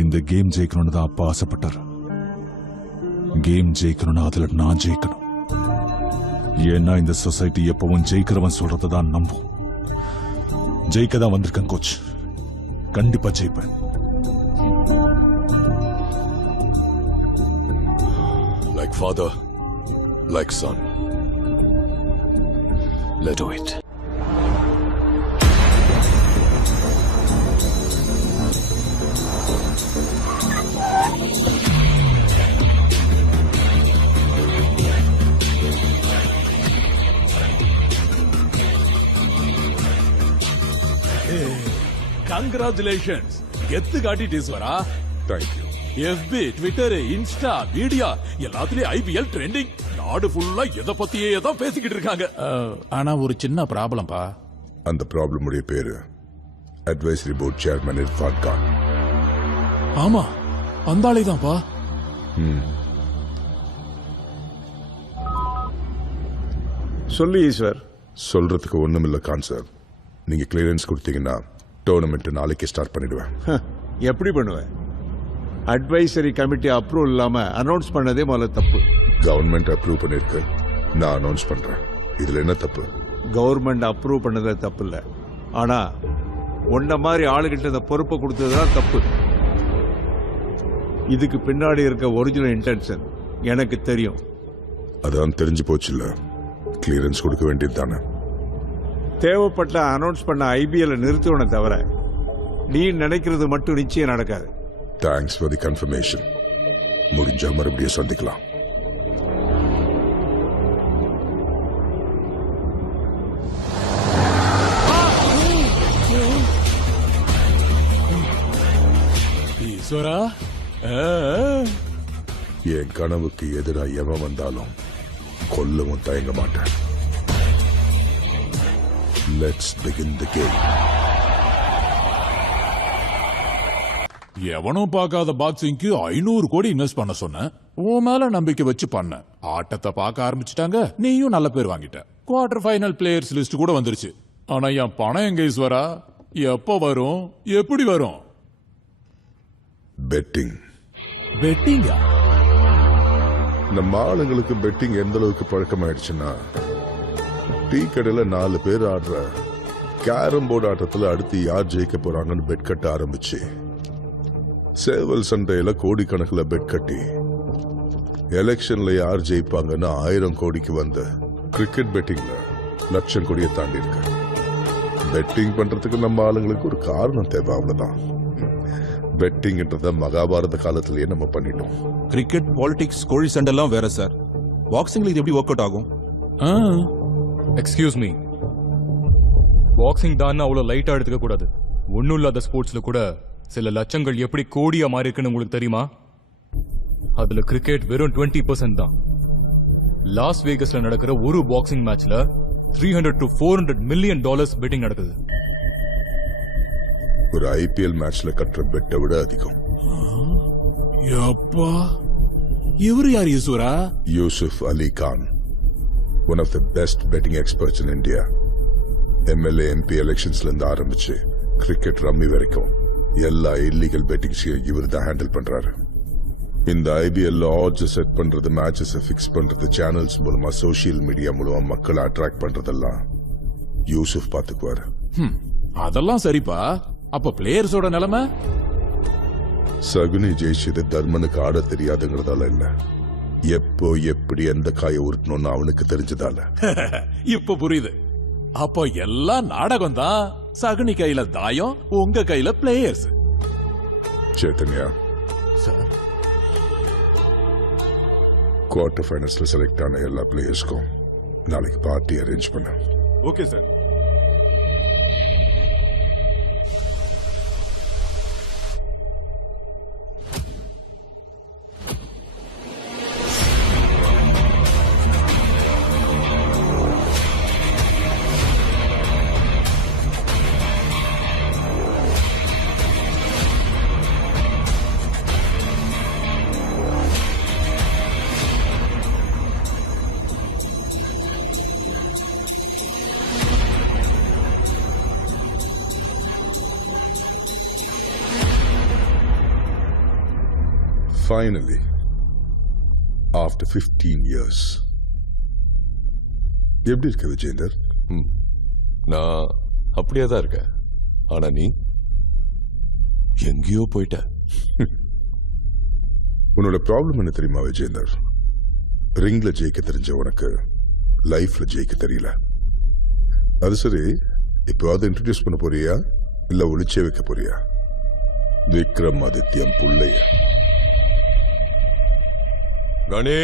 இந்த கேம் ஜெயிக்கணும்னு தான் அப்பா ஆசைப்பட்டாரு. கேம் ஜெயிக்கணும்னா அதுல நான் ஜெயிக்கணும். ஏன்னா இந்த சொசைட்டி எப்பவும் ஜெயிக்கிறவன் சொல்றதான் நம்பும். ஜெயிக்க தான் வந்திருக்கேன் கோச். கண்டிப்பா ஜெயிப்பேன். Like father, like son. Let's do it. Congratulations, கெத்து காட்டிட்டு ஈஸ்வரா. Thank you. FB, Twitter, Insta, media எல்லாத்துலயும் IPL ட்ரெண்டிங். நாடு ஃபுல்லா எதை பத்தியே தான் பேசிக்கிட்டு இருக்காங்க. ஆனா ஒரு சின்ன ப்ராப்ளம்பா. அந்த ப்ராப்ளம் உடைய பேரு advisory board chairman Irfan Khan. ஆமா, அந்த ஆளே தான்ப்பா. சொல்லு ஈஸ்வர். சொல்றதுக்கு ஒண்ணுமில்ல கான் சார். நீங்க கிளியரன்ஸ் கொடுத்தீங்கன்னா டோர்னமெண்ட் நாளைக்கு ஸ்டார்ட் பண்ணிடுவேன். எப்படி பண்ணுவேன்? அட்வைசரி கமிட்டி அப்ரூவல் இல்லாம அனௌன்ஸ் பண்ணதே முதல்ல தப்பு. கவர்மெண்ட் அப்ரூவ் பண்ணிருக்கு, நான் அனௌன்ஸ் பண்றேன். இதுல என்ன தப்பு? கவர்மெண்ட் அப்ரூவ் பண்ணது தப்பு இல்ல, ஆனா உன்ன மாதிரி ஆளுகிட்ட இந்த பொறுப்பை கொடுத்ததுதான் தப்பு. இதுக்கு பின்னாடி இருக்க ஒரிஜினல் இன்டென்ஷன் எனக்கு தெரியும். அதான் தெரிஞ்சு போச்சு இல்ல, கிளியரன்ஸ் கொடுக்க வேண்டியது தானே. தேவைப்பட்ட அனௌன்ஸ் பண்ண IPL நிறுத்துவன தவிர நீ நினைக்கிறது மட்டும் நிச்சயம் நடக்காது. Thanks for the confirmation. முடிஞ்சா மறுபடியும் சந்திக்கலாம். ஈஸ்வரா, என் கனவுக்கு எதிராக எவன் வந்தாலும் கொல்லவும் தயங்க மாட்டேன். Let's begin the game. எவனும் பார்க்காத பாக்ஸிங்க்கு 500 கோடி இன்வெஸ்ட் பண்ண சொன்ன. உன் மேல நம்பிக்கை வச்சு பண்ண. ஆட்டத்தை பார்க்க ஆரம்பிச்சுட்டாங்க, நீயும் நல்ல பேர் வாங்கிட்ட. குவார்டர் ஃபைனல் பிளேயர்ஸ் லிஸ்ட் கூட வந்துருச்சு. ஆனா என் பணம் எங்க ஈஸ்வரா? எப்ப வரும்? எப்படி வரும்? பெட்டிங். பெட்டிங்கா? நம்ம ஆளுங்களுக்கு பெட்டிங் எந்த அளவுக்கு பழக்கமாயிடுச்சுன்னா, டீ கடையில 4 பேர் ஆடுற கேரம் போர்டு ஆட்டத்துல அடுத்து யார் ஜெயிக்க போறாங்கன்னு பெட் கட்ட ஆரம்பிச்சு, சேவல் சண்டையில கோடிக்கணக்கில் பெட் கட்டி, எலெக்ஷன்ல யார் ஜெயிப்பாங்கன்னு 1000 கோடிக்கு வந்த கிரிக்கெட் பெட்டிங்ல லட்சம் கோடியை தாண்டி இருக்கு. பெட்டிங் பண்றதுக்கு நம்ம ஆளுங்களுக்கு ஒரு காரணம் தேவை, அவ்வளவுதான். பெட்டிங்ன்றத மகாபாரத காலத்திலேயே நம்ம பண்ணிட்டோம். கிரிக்கெட், பாலிடிக்ஸ், கோழி சண்டெல்லாம் வேற சார். பாக்ஸிங்ல இது எப்படி ஒர்க் அவுட் ஆகும்? எக்ஸ்கியூஸ் மீ, பாக்ஸிங் தான் அவ்வளவு லைட்டா எடுத்துக்க கூடாது. ஒன்னும் இல்லாத ஸ்போர்ட்ஸ்ல கூட சில லட்சங்கள் எப்படி கோடியா மாறி இருக்குன்னு உங்களுக்கு தெரியுமா? அதுல கிரிக்கெட் வெறும் 20% தான். லாஸ் வேகஸ்ல நடக்கிற ஒரு பாக்ஸிங் மேட்ச்ல $300 to $400 மில்லியன் பெட்டிங் நடக்குது. ஒரு IPL மேட்ச்ல கட்டுற பெட்டை விட அதிகம். இவரு யார் ஈஸ்வரா? Yusuf Ali Khan, one of the best betting experts in India. MLA MP எலெக்ஷன்ஸ்ல இருந்து ஆரம்பிச்சு கிரிக்கெட் ரம்மி வரைக்கும் எல்லா இல்லீகல் பெட்டிங்ஸையும் இவர் தான் ஹேண்டில் பண்றாரு. இந்த IPL ஆட்ஸ் செட் பண்றது, மேட்சஸ் பிக்ஸ் பண்றது, சேனல்ஸ் மூலமா, சோசியல் மீடியா மூலமா மக்களை அட்ராக்ட் பண்றதெல்லாம் யூசுப் பாத்துக்குவாரு. அதெல்லாம் சரிப்பா. அப்ப பிளேயர்ஸோட நிலைமை? சகுனி ஜெயிச்சது தர்மனுக்கு ஆட தெரியாதுங்கிறதால இல்ல, எப்போ எப்படி எந்த காயை உருட்டணும்னு அவனுக்கு தெரிஞ்சதால. இப்ப புரியுது. அப்போ எல்லாம் நாடகம் தான். சகுனி கையில தாயம், உங்க கையில பிளேயர்ஸ். சேத்தன்யா சார், குவார்டர் ஃபைனல்ஸ்ல செலக்ட் ஆன எல்லா பிளேயர்ஸ்க்கும் நாளைக்கு பார்ட்டி அரேஞ்ச் பண்ண. Okay sir. Finally, after 15 years. எப்படி இருக்க விஜேந்தர்? நான் அப்படியே தான் இருக்கேன். ஆனா நீ எங்கேயோ போயிட்ட. உன்னோட ப்ராப்ளம் என்ன தெரியுமா விஜேந்தர்? ரிங்ல ஜெயிக்க தெரிஞ்ச உனக்கு லைஃப்ல ஜெயிக்க தெரியல. அது சரி, இப்போது இன்ட்ரடியூஸ் பண்ண போறியா இல்ல ஒளிச்சே வைக்க போறியா? விக்ரமாதித்யம் புள்ளைய. கணே,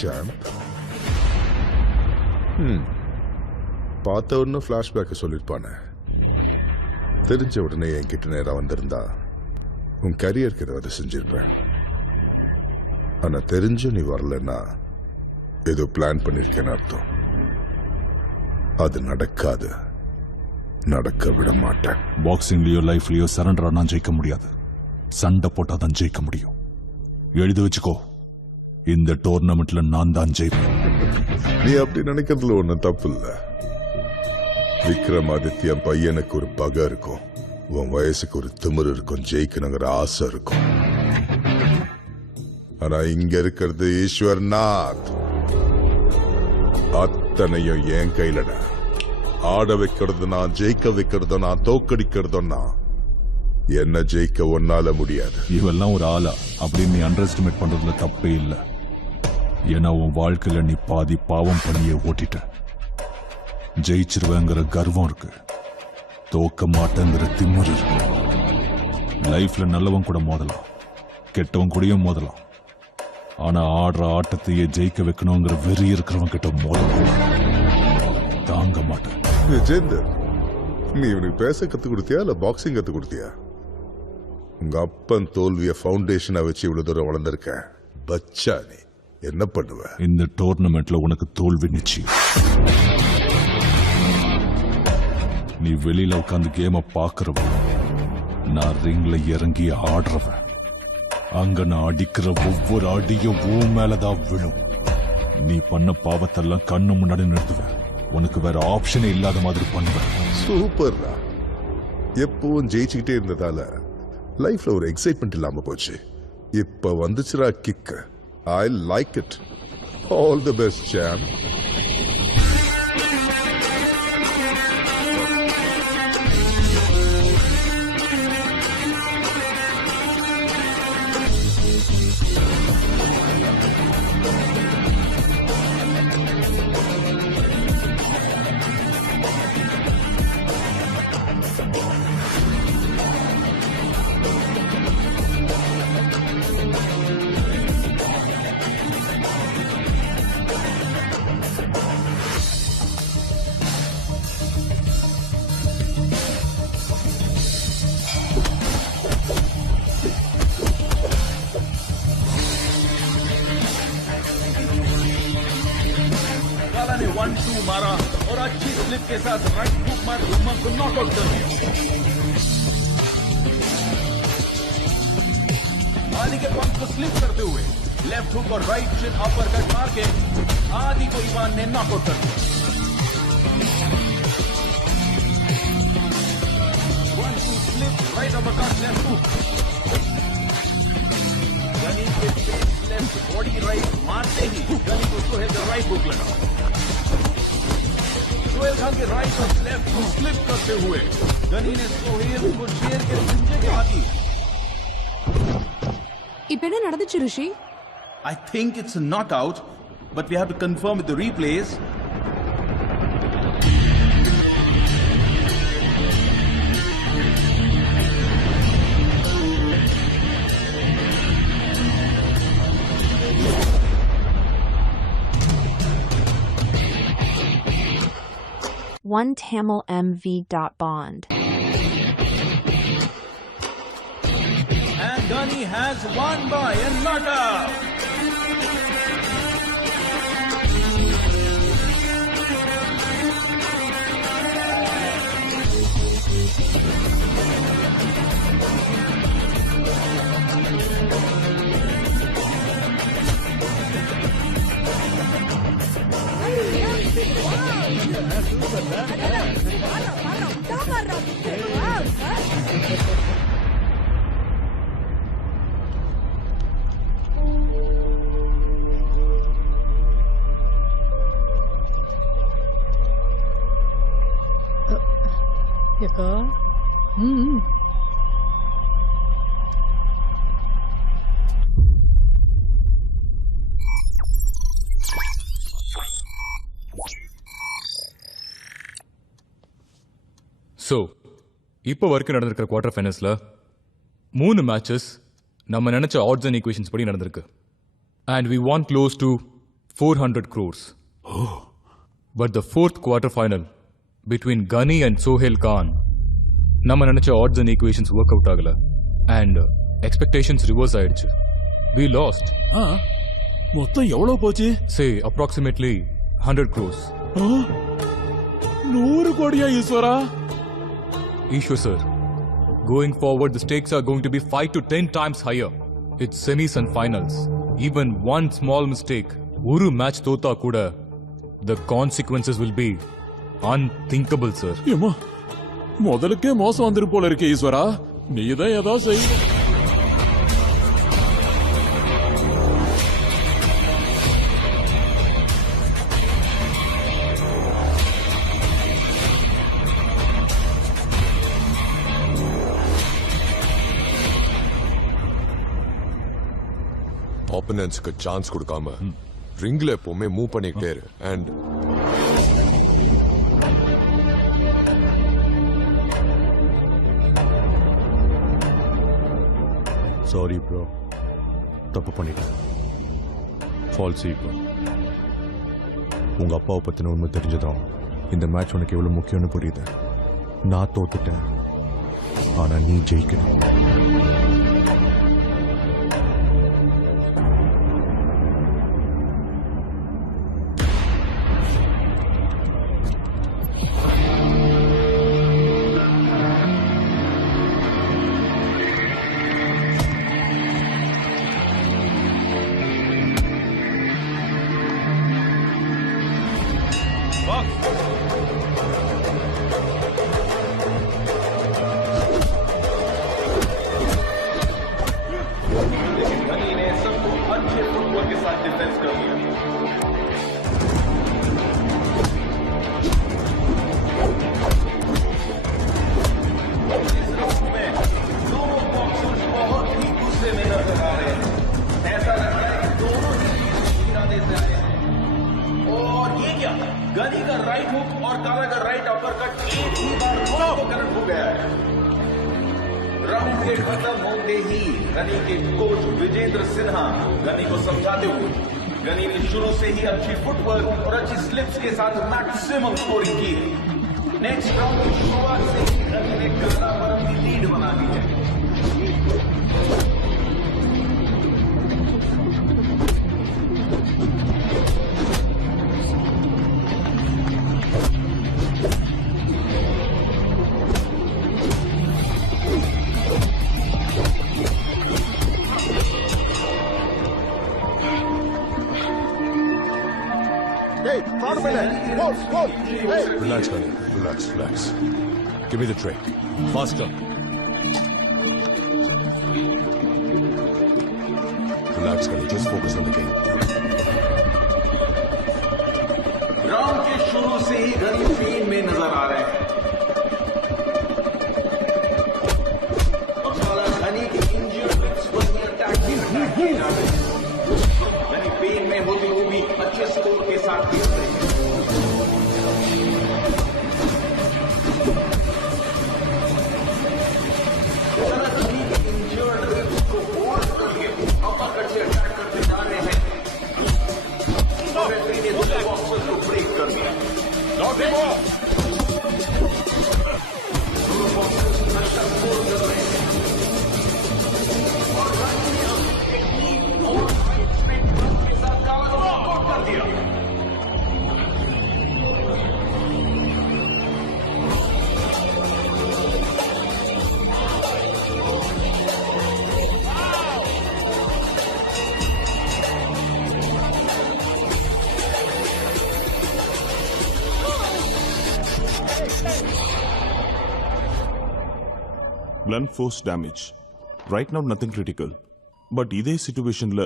சாம்ப் பார்த்த உடனே ஃபிளாஷ்பேக் சொல்லிருப்பானே. தெரிஞ்ச உடனே என்கிட்ட நேரம் வந்திருந்தா உன் கரியருக்கு ஏதாவது செஞ்சிருப்பேன். ஆனா தெரிஞ்சு நீ வரலன்னா ஏதோ பிளான் பண்ணிருக்கேன்னு அர்த்தம். அது நடக்காது, நடக்க விட மாட்டேன். பாக்ஸிங்லயோ லைஃப்லயோ சரண்டர் ஆனா ஜெயிக்க முடியாது. சண்டை போட்டாதான் ஜெயிக்க முடியும். எழுதி வச்சுக்கோ, இந்த டோர்னமெண்ட்ல நான் தான் ஜெயிப்பேன். நீ அப்படி நினைக்கிறதுல ஒன்னும் தப்பு இல்ல. விக்ரமாதித்யா பையனுக்கு ஒரு பகை இருக்கும், உன் வயசுக்கு ஒரு திமிரு இருக்கும், ஜெயிக்கணுங்கிற ஆசை இருக்கும். ஆனா இங்க இருக்கிறது ஈஸ்வர்நாத். அத்தனையும் என் கையிலடா. ஆட வைக்கிறது நான், ஜெயிக்க வைக்கிறது நான், தோக்கடிக்கிறதும் என்ன ஜெயிக்க ஒன்னால முடியாது. இவெல்லாம் ஒரு ஆளா அப்படின்னு நீ அண்டர் எஸ்டிமேட் பண்றதுல தப்பே இல்ல. ஏன்னா உன் வாழ்க்கையில நீ பாதி பாவம் பண்ணியே ஓட்டிட்ட. ஜெயிச்சிருவேங்கிற கர்வம் இருக்கு, தோக்க மாட்டேங்கிற திமிரு இருக்கு. லைஃப்ல நல்லவன் கூட மோதலாம், கெட்டவன் கூடயும் மோதலாம். ஆனா ஆடுற ஆட்டத்தையே ஜெயிக்க வைக்கணுங்கிற வெறி இருக்கிறவன் கிட்ட மோதலாம், தாங்க மாட்டேன். விஜேந்தர், நீ இவனுக்கு பேச கத்து கொடுத்தியா இல்ல பாக்ஸிங் கத்து கொடுத்தியா? உங்க அப்பன் தோல்விய ஃபவுண்டேஷனை வச்சு இவ்வளவு தூரம் வளர்ந்திருக்க. பச்சா நீ என்ன பண்ணுவ? இந்த டோர்னமெண்ட்ல உனக்கு தோல்வி நிச்சயம். நீ வெளியில உட்காந்து கேம பாக்குறவன், நான் ரிங்ல இறங்கி ஆடுறவன். அங்க நான் அடிக்கிற ஒவ்வொரு அடியும் ஊ மேலதான் விழும். நீ பண்ண பாவத்தெல்லாம் கண்ணு முன்னாடி நிறுத்துவேன். உனக்கு வேற ஆப்ஷனே இல்லாத மாதிரி பண்ணுவேன். சூப்பர்ரா. எப்பவும் ஜெயிச்சுக்கிட்டே இருந்ததால லைஃப்ல ஒரு எக்ஸைட்மெண்ட் இல்லாம போச்சு. இப்ப வந்துச்சுரா kick. I like it. All the best Sam. ने 1-2 मारा और अच्छी स्लिप के साथ राइट हुक मार उमा को नॉकआउट कर दिया। आदि के पंच को स्लिप करते हुए लेफ्ट हुक और राइट शिन अपर कट मार के आदि को इवान ने नॉकआउट कर दिया। 1-2 slip right upper cut left hook. Gunny के फेस लेफ्ट बॉडी राइट मारते ही गनी को सोहेल का राइट हुक लगा। सोहेल खान के राइट और लेफ्ट को स्लिप करते हुए गनी ने सोहेल को शेर के पंजे के आगे। இப்ப என்ன நடந்துச்சு ரிஷி? I think it's a knockout, but we have to confirm with the replays. One Tamil MV.Bond. And Gunny has won by a knockout. ஏக்கா ம் ஸோ இப்போ வரைக்கும் நடந்திருக்கிற குவார்டர் ஃபைனல்ஸில் 3 மேட்சஸ் நம்ம நினைச்ச ஆட்ஸ் அண்ட் ஈக்குவேஷன்ஸ் படி நடந்திருக்கு. And we want close to 400 crores. But the fourth quarter final between Gunny and Sohail Khan, நம்ம நினைச்ச odds and equations work out ஆகல and expectations reverse ஆயிடுச்சு. We lost. மொத்தம் எவ்வளவு போச்சு? Say approximately 100 crores. 100 கோடியா ஈஸ்வரா? Ishwar sir, going forward the stakes are going to be 5 to 10 times higher. It's semis and finals. Even one small mistake, ஒரு match தோத்தா கூட the consequences will be unthinkable sir. ஏமா முதலுக்கே மோசம் வந்துரு போல இருக்கே ஈஸ்வரா, நீதான் ஏதோ செய். ஆப்பனன்ட்ஸ்க்கு சான்ஸ் கொடுக்காம ரிங்ல எப்பவுமே மூவ் பண்ணிக்கிட்டே இரு. அண்ட் சாரி ப்ரோ, தப்பு பண்ணிட்டேன். False ego. உங்க அப்பாவை பத்தின உண்மை தெரிஞ்சதும் இந்த மேட்ச் உனக்கு எவ்வளவு முக்கியம்னு புரியுது. நான் தோத்துட்டேன், ஆனா நீ ஜெயிக்கணும். गनी ने सबको अच्छे फुटबॉल के साथ डिफेंस कर दिया. इस राउंड में दोनों बॉक्सर्स बहुत ही गुस्से में नजर आ रहे हैं. ऐसा लग रहा है कि दोनों ही इरादे से आए हैं. और ये क्या, गनी का राइट हुक और काला का राइट अपरकट एक ही बार दोनों को कनेक्ट हो गया है. राउंड के खत्म होते ही गनी के कोच विजेंद्र सिन्हा गनी को समझाते हुए, गनी ने शुरू से ही अच्छी फुटवर्क और अच्छी स्लिप्स के साथ मैक्सिमम स्कोरिंग की. नेक्स्ट राउंड की शुरुआत से ही गनी ने काला बरम की लीड बना दी है. Relax, buddy. Relax. Give me the tray. Faster. Relax, buddy. Just focus on the game. Round के शुरू से ही गनी पेन में नजर आ रहे हैं. और साला गनी के इंजर्ड रिब्स पर भी अटैक किए जा रहे हैं. गनी पेन में होते हुए भी अच्छे स्कोर के साथ खेल रहे हैं. blunt force damage. Right now nothing critical. But இதே சிச்சுவேஷன்ல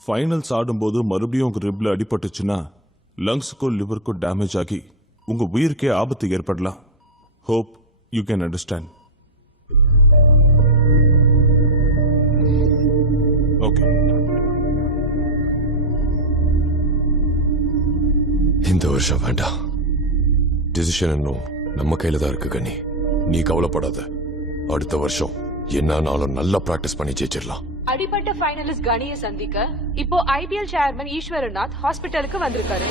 ஃபைனல்ஸ் ஆடும்போது மறுபடியும் உங்க ரிப்ல அடிபட்டுச்சுன்னா லங்ஸ்க்கோ லிவருக்கோ டேமேஜ் ஆகி உங்க உயிருக்கே ஆபத்து ஏற்படலாம். Hope you can understand. Okay. இந்த வருஷம் வேண்டாம். டிசிஷன் இன்னும் நம்ம கையில தான் இருக்கு கண்ணி. நீ கவலைப்படாத. அடுத்த வருஷம் என்னாலும் நல்லா பிராக்டிஸ் பண்ணி ஜெயிச்சிடலாம். அடிபட்ட ஃபைனலிஸ்ட் கனியை சந்திக்க இப்போ ஐபிஎல் சேர்மன் ஈஸ்வரநாத் ஹாஸ்பிட்டலுக்கு வந்திருக்காரு.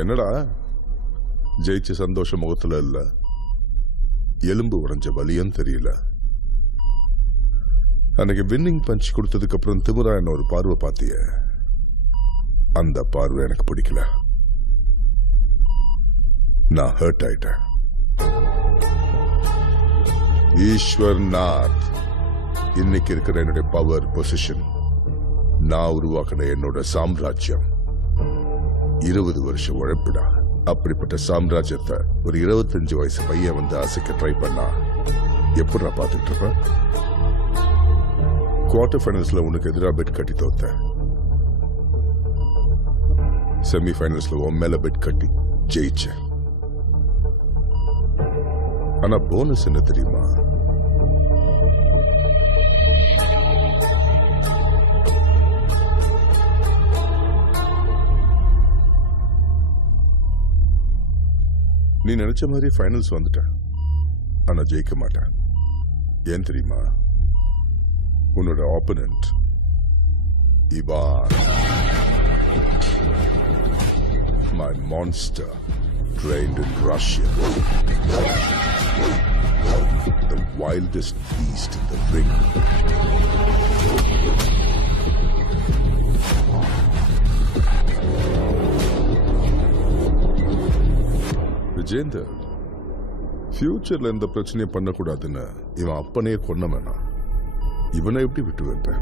என்னடா ஜெயிச்ச சந்தோஷம் முகத்துல இல்ல, எலும்பு உடைஞ்ச வலியும் தெரியல. அன்னைக்கு வின்னிங் பஞ்ச் கொடுத்ததுக்கு அப்புறம் திமுறா என்ன ஒரு பார்வை பார்த்திய, அந்த பார்வை எனக்கு பிடிக்கல. நான் ஹர்ட் ஆயிட்டேன். ஈஸ்வர்நாத், இன்னைக்கு இருக்கிற என்னுடைய பவர் பொசிஷன், நான் உருவாக்கின என்னோட சாம்ராஜ்யம் 20 வருஷம் உழைப்புடா. அப்படிப்பட்ட சாம்ராஜ்யத்தை ஒரு 25 வயசு பையன் வந்து அசைக்க ட்ரை பண்ணா எப்படா பார்த்துட்டு இருப்ப? குவார்டர் ஃபைனல்ஸ்ல உனக்கு எதிராக பெட் கட்டி தோத்த, செமி ஃபைனல்ஸ்ல உன் மேல பெட் கட்டி ஜெயிச்சேன். ஆனா போனஸ் என்ன தெரியுமா? நீ நினைச்ச மாதிரி ஃபைனல்ஸ் வந்துட்ட, ஆனா ஜெயிக்க மாட்டேன். ஏன் தெரியுமா? உன்னோட opponent Ivan, my monster trained in Russia, the wildest beast in the ring. Vijender, ஃபியூச்சர்ல எந்த பிரச்சனையும் பண்ணக்கூடாதுன்னு இவன் அப்பனே கொன்ன வேணாம். இவனை எப்படி விட்டு வைப்பேன்?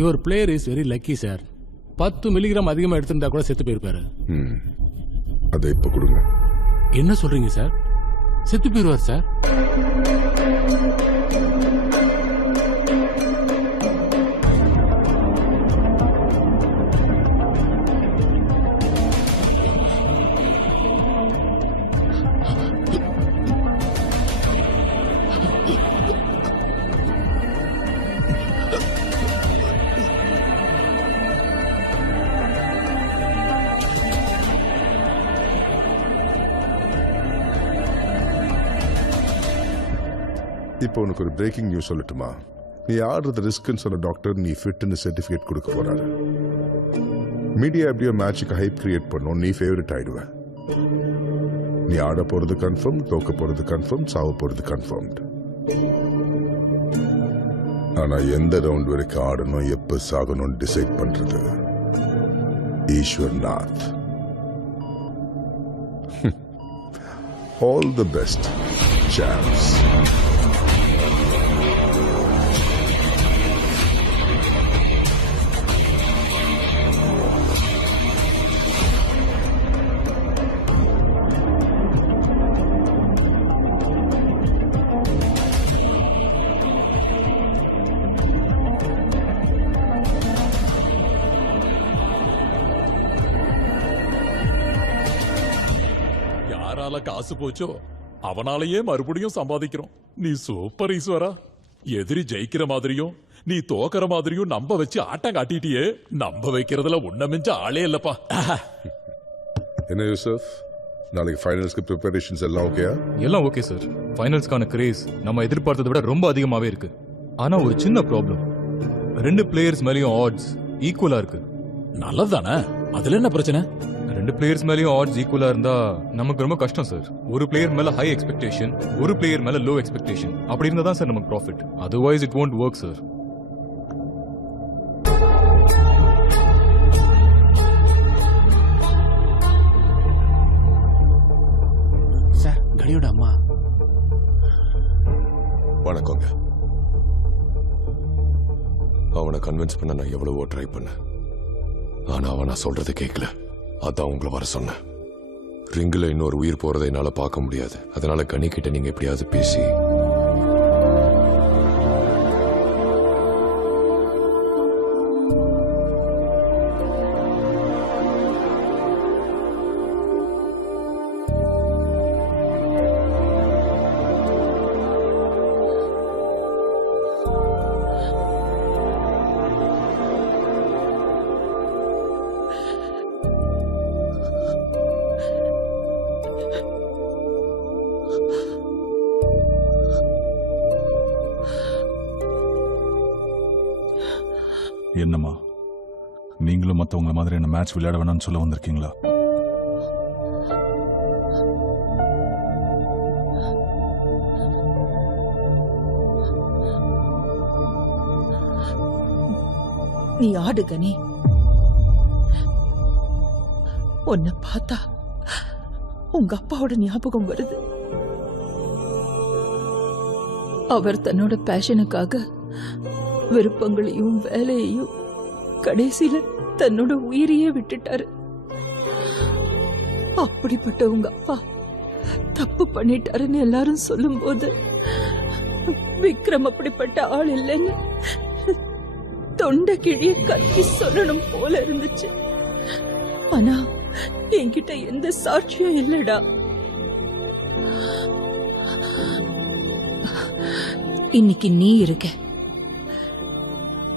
Your player is very lucky sir. 10 milligram அதிகமா எடுத்திருந்தா கூட செத்து போயிருப்பாரு. அதை இப்ப கொடுங்க. என்ன சொல்றீங்க சார்? செத்து போயிருவார் சார்? இப்போ உனக்கு ஒரு பிரேக்கிங் நியூஸ் சொல்லட்டுமா? நீ ஆடுறது ரிஸ்க்னு சொன்ன டாக்டர் நீ ஃபிட்னு சர்டிஃபிகேட் கொடுக்க போறாரு. மீடியா எப்படியோ மேட்சுக்கு ஹைப் கிரியேட் பண்ணும், நீ ஃபேவரட் ஆயிடுவ. நீ ஆட போறது கன்ஃபார்ம், தோக்க போறது கன்ஃபார்ம், சாவ போறது கன்ஃபார்ம்டு. ஆனா எந்த ரவுண்ட் வரைக்கும் ஆடணும், எப்ப சாகணும் டிசைட் பண்றது Eswarnath. All the best Sams. காசு போச்சோ அவனாலேயே மறுபடியும் சம்பாதிக்கிறோம். நீ சூப்பர் ஈஸ்வரா. எதிரி ஜெயிக்கிற மாதிரியும் நீ தோக்கிற மாதிரியும் நம்ப வச்சு ஆட்டம் காட்டிட்டியே. நம்ப வைக்கிறதுல உன்ன மிஞ்ச ஆளே இல்லப்பா. என்ன யூசப், நாளைக்கு ஃபைனல்ஸ்க்கு ப்ரிப்பரேஷன்ஸ் எல்லாம் ஓகேயா? எல்லாம் ஓகே சார். ஃபைனல்ஸ்க்கான கிரேஸ் நம்ம எதிர்பார்த்ததை விட ரொம்ப அதிகமாவே இருக்கு. ஆனா ஒரு சின்ன ப்ராப்ளம், 2 பிளேயர்ஸ் மேலயும் ஆட்ஸ் ஈக்குவலா இருக்கு. நல்லதானே, அதுல என்ன பிரச்சனை? 2 பிளேயர்ஸ் மேலயும் ஆட்ஸ் ஈக்குவலா இருந்தா நமக்கு ரொம்ப கஷ்டம் சார். ஒரு பிளேயர் மேல ஹை எக்ஸ்பெக்டேஷன், ஒரு பிளேயர் மேல லோ எக்ஸ்பெக்டேஷன். அப்படி இருந்தா தான் சார் நமக்கு profit. Otherwise it won't work sir. Sir, கனியோட அம்மா. வணக்கங்க. அவனை கன்வின்ஸ் பண்ண நான் எவ்வளவோ ட்ரை பண்ணேன். ஆனா அவன் நான் சொல்றதை கேட்கல. அதான் உங்களை வர சொன்னேன். ரிங்கில் இன்னொரு உயிர் போறதை என்னால பார்க்க முடியாது. அதனால கனி கிட்ட நீங்க எப்படியாவது பேசி என்னம்மா, நீங்களும் மற்றவங்கள மாதிரி என்ன மேட்ச் விளையாட வேணாம்னு சொல்ல வந்திருக்கீங்களா? நீ ஆடு கனி. உன்னை பார்த்தா உங்க அப்பாவோட ஞாபகம் வருது. அவர் தன்னோட பேஷனுக்காக விருப்பங்களையும் வேலையையும் கடைசியில தன்னோட உயிரையே விட்டுட்டாரு. அப்படிப்பட்ட உங்க அப்பா தப்பு பண்ணிட்டாருன்னு எல்லாரும் சொல்லும் போது விக்ரம் அப்படிப்பட்ட ஆள் இல்லைன்னு தொண்டை கிழிய கத்தி சொல்லணும் போல இருந்துச்சு. ஆனா என்கிட்ட எந்த சாட்சியும் இல்லடா. இன்னைக்கு நீ இருக்க.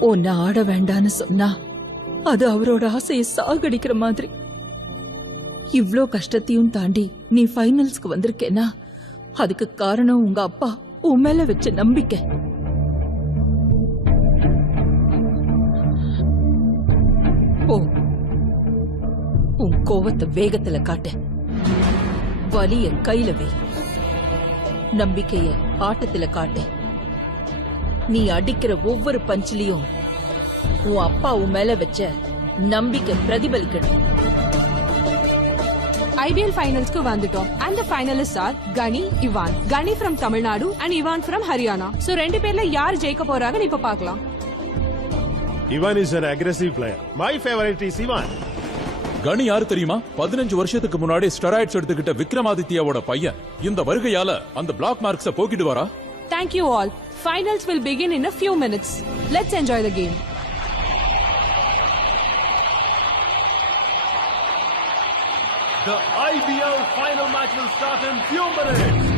உன்னை ஆட வேண்டான்னு சொன்னா அது அவரோட ஆசையை சாகடிக்கிற மாதிரி. இவ்ளோ கஷ்டத்தையும் தாண்டி நீ ஃபைனல்ஸ்க்கு வந்திருக்கேனா அதுக்கு காரணம் உங்க அப்பா உன் மேல வச்ச நம்பிக்கை. போ, உன் கோவத்தை வேகத்துல காட்டு. வலிய கையில வை. நம்பிக்கைய ஆட்டத்துல காட்டு. நீ அடிக்கிற ஒவ்வொரு பஞ்சிலையும் உன் அப்பா உன் மேல வச்ச நம்பிக்கை பிரதிபலிக்கணும். IBL ஃபைனல்ஸ்க்கு வந்துட்டோம். And the finalists are Gani, Ivan. Gani from Tamil Nadu and Ivan from Haryana. So ரெண்டு பேர்ல யார் ஜெயிக்க போறாங்கன்னு இப்ப பார்க்கலாம். Ivan is an aggressive player. My favorite is Ivan. கனி யாரு தெரியுமா? 15 வருஷத்துக்கு முன்னாடி ஸ்டெராய்ட்ஸ் எடுத்துக்கிட்ட விக்ரமாதித்யாவோட பையன். இந்த வருகையால அந்த பிளாக் மார்க்ஸ போக்கிடுவாரா? Thank you all. Finals will begin in a few minutes. Let's enjoy the game. The IBL final match will start in few minutes.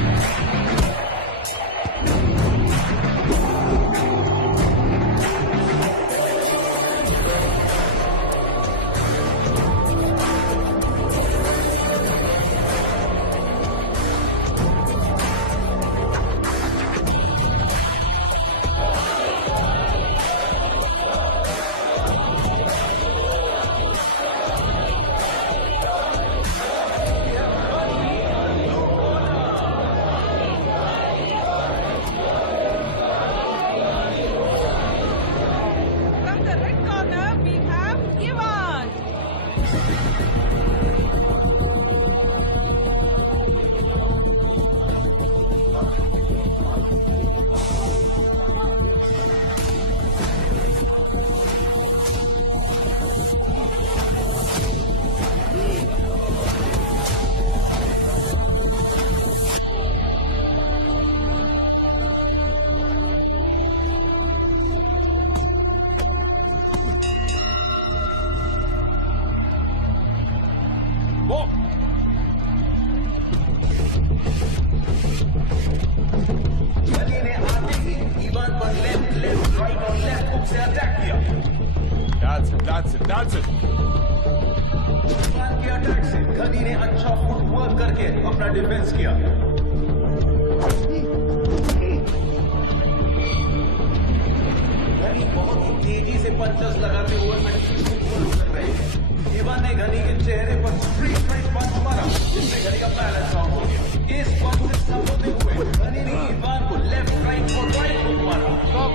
That's it. की अटैक से घनी ने अच्छा फुटवर्क करके अपना डिफेंस किया. घनी बहुत ही तेजी से पंचेस लगाते हुए कर रहे हैं. इवान ने घनी के चेहरे पर स्ट्रेट पंच मारा जिससे घनी का बैलेंस आउट हो गया. इस पंच से संबोधित हुए घनी ने इवान को लेफ्ट राइट और राइट हुक मारा. Stop.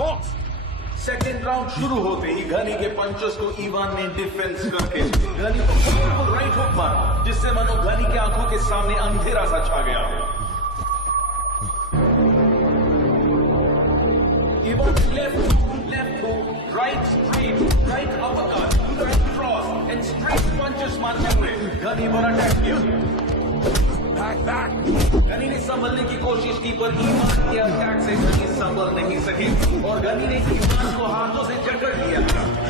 बॉक्स। सेकेंड राउंड शुरू होते ही घनी के पंचेस को इवान ने डिफेंस करके घनी को पावरफुल राइट हुक मारा, जिससे मानो घनी के आंखों के सामने अंधेरा सा छा गया। Ivan left hook, right straight, right uppercut, right cross and straight punches मारते हुए घनी पर अटैक किया। गनी ने संभलने की कोशिश की, पर ईमान के अटैक से गनी संभल नहीं सके और गनी ने ईमान को हाथों से जकड़ लिया।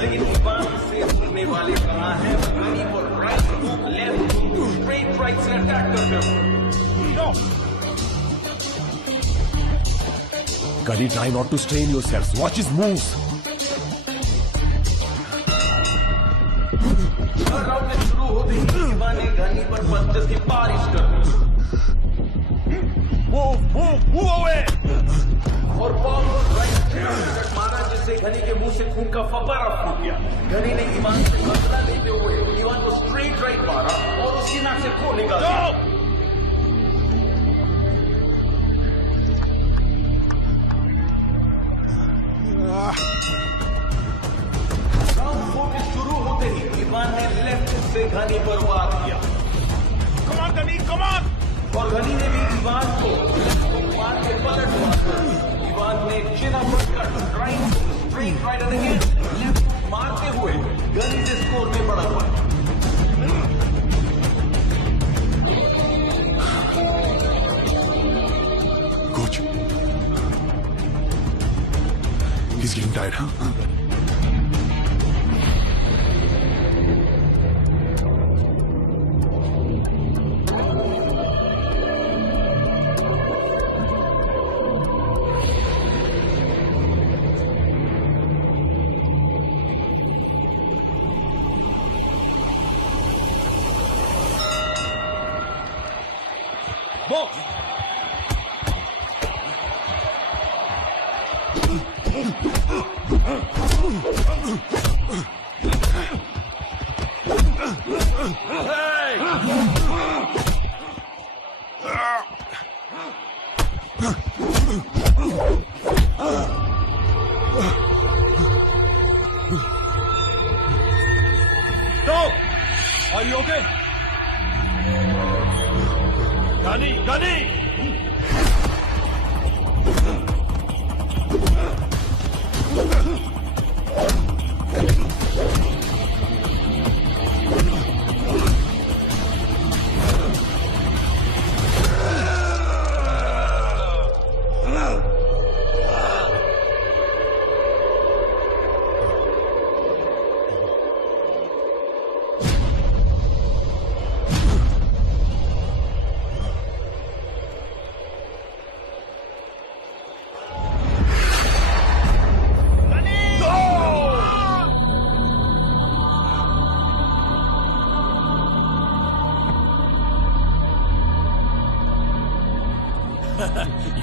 लेकिन ईमान से उड़ने वाले कहां है? गनी पर right hook, left hook, straight right से अटैक करते हो। Gani, try not to strain yourselves. Watch his moves. Round शुरू होते ही ईमान ने गनी पर पंचेस की बारिश कर दी। Move away! और पावरफुल राइट मारा, जिससे घनी के मुंह से खून का फव्वारा फूट गया। घनी ने ईमान से बदला लेते हुए ईमान को स्ट्रेट राइट मारा और उसकी नाक से खून निकाल दिया। राउंड 4 के शुरू होते ही ईमान ने लेफ्ट से घनी पर वार किया। Come on, Gani, come on! और घनी ने भी ईवान को मार के पलट मारा। ईवान ने चिन up cut, right straight right and again left मारते हुए घनी से स्कोर में बढ़ा हुआ। Coach. He's getting tired, huh? Box. Stop! Are you okay? Gani! Gani!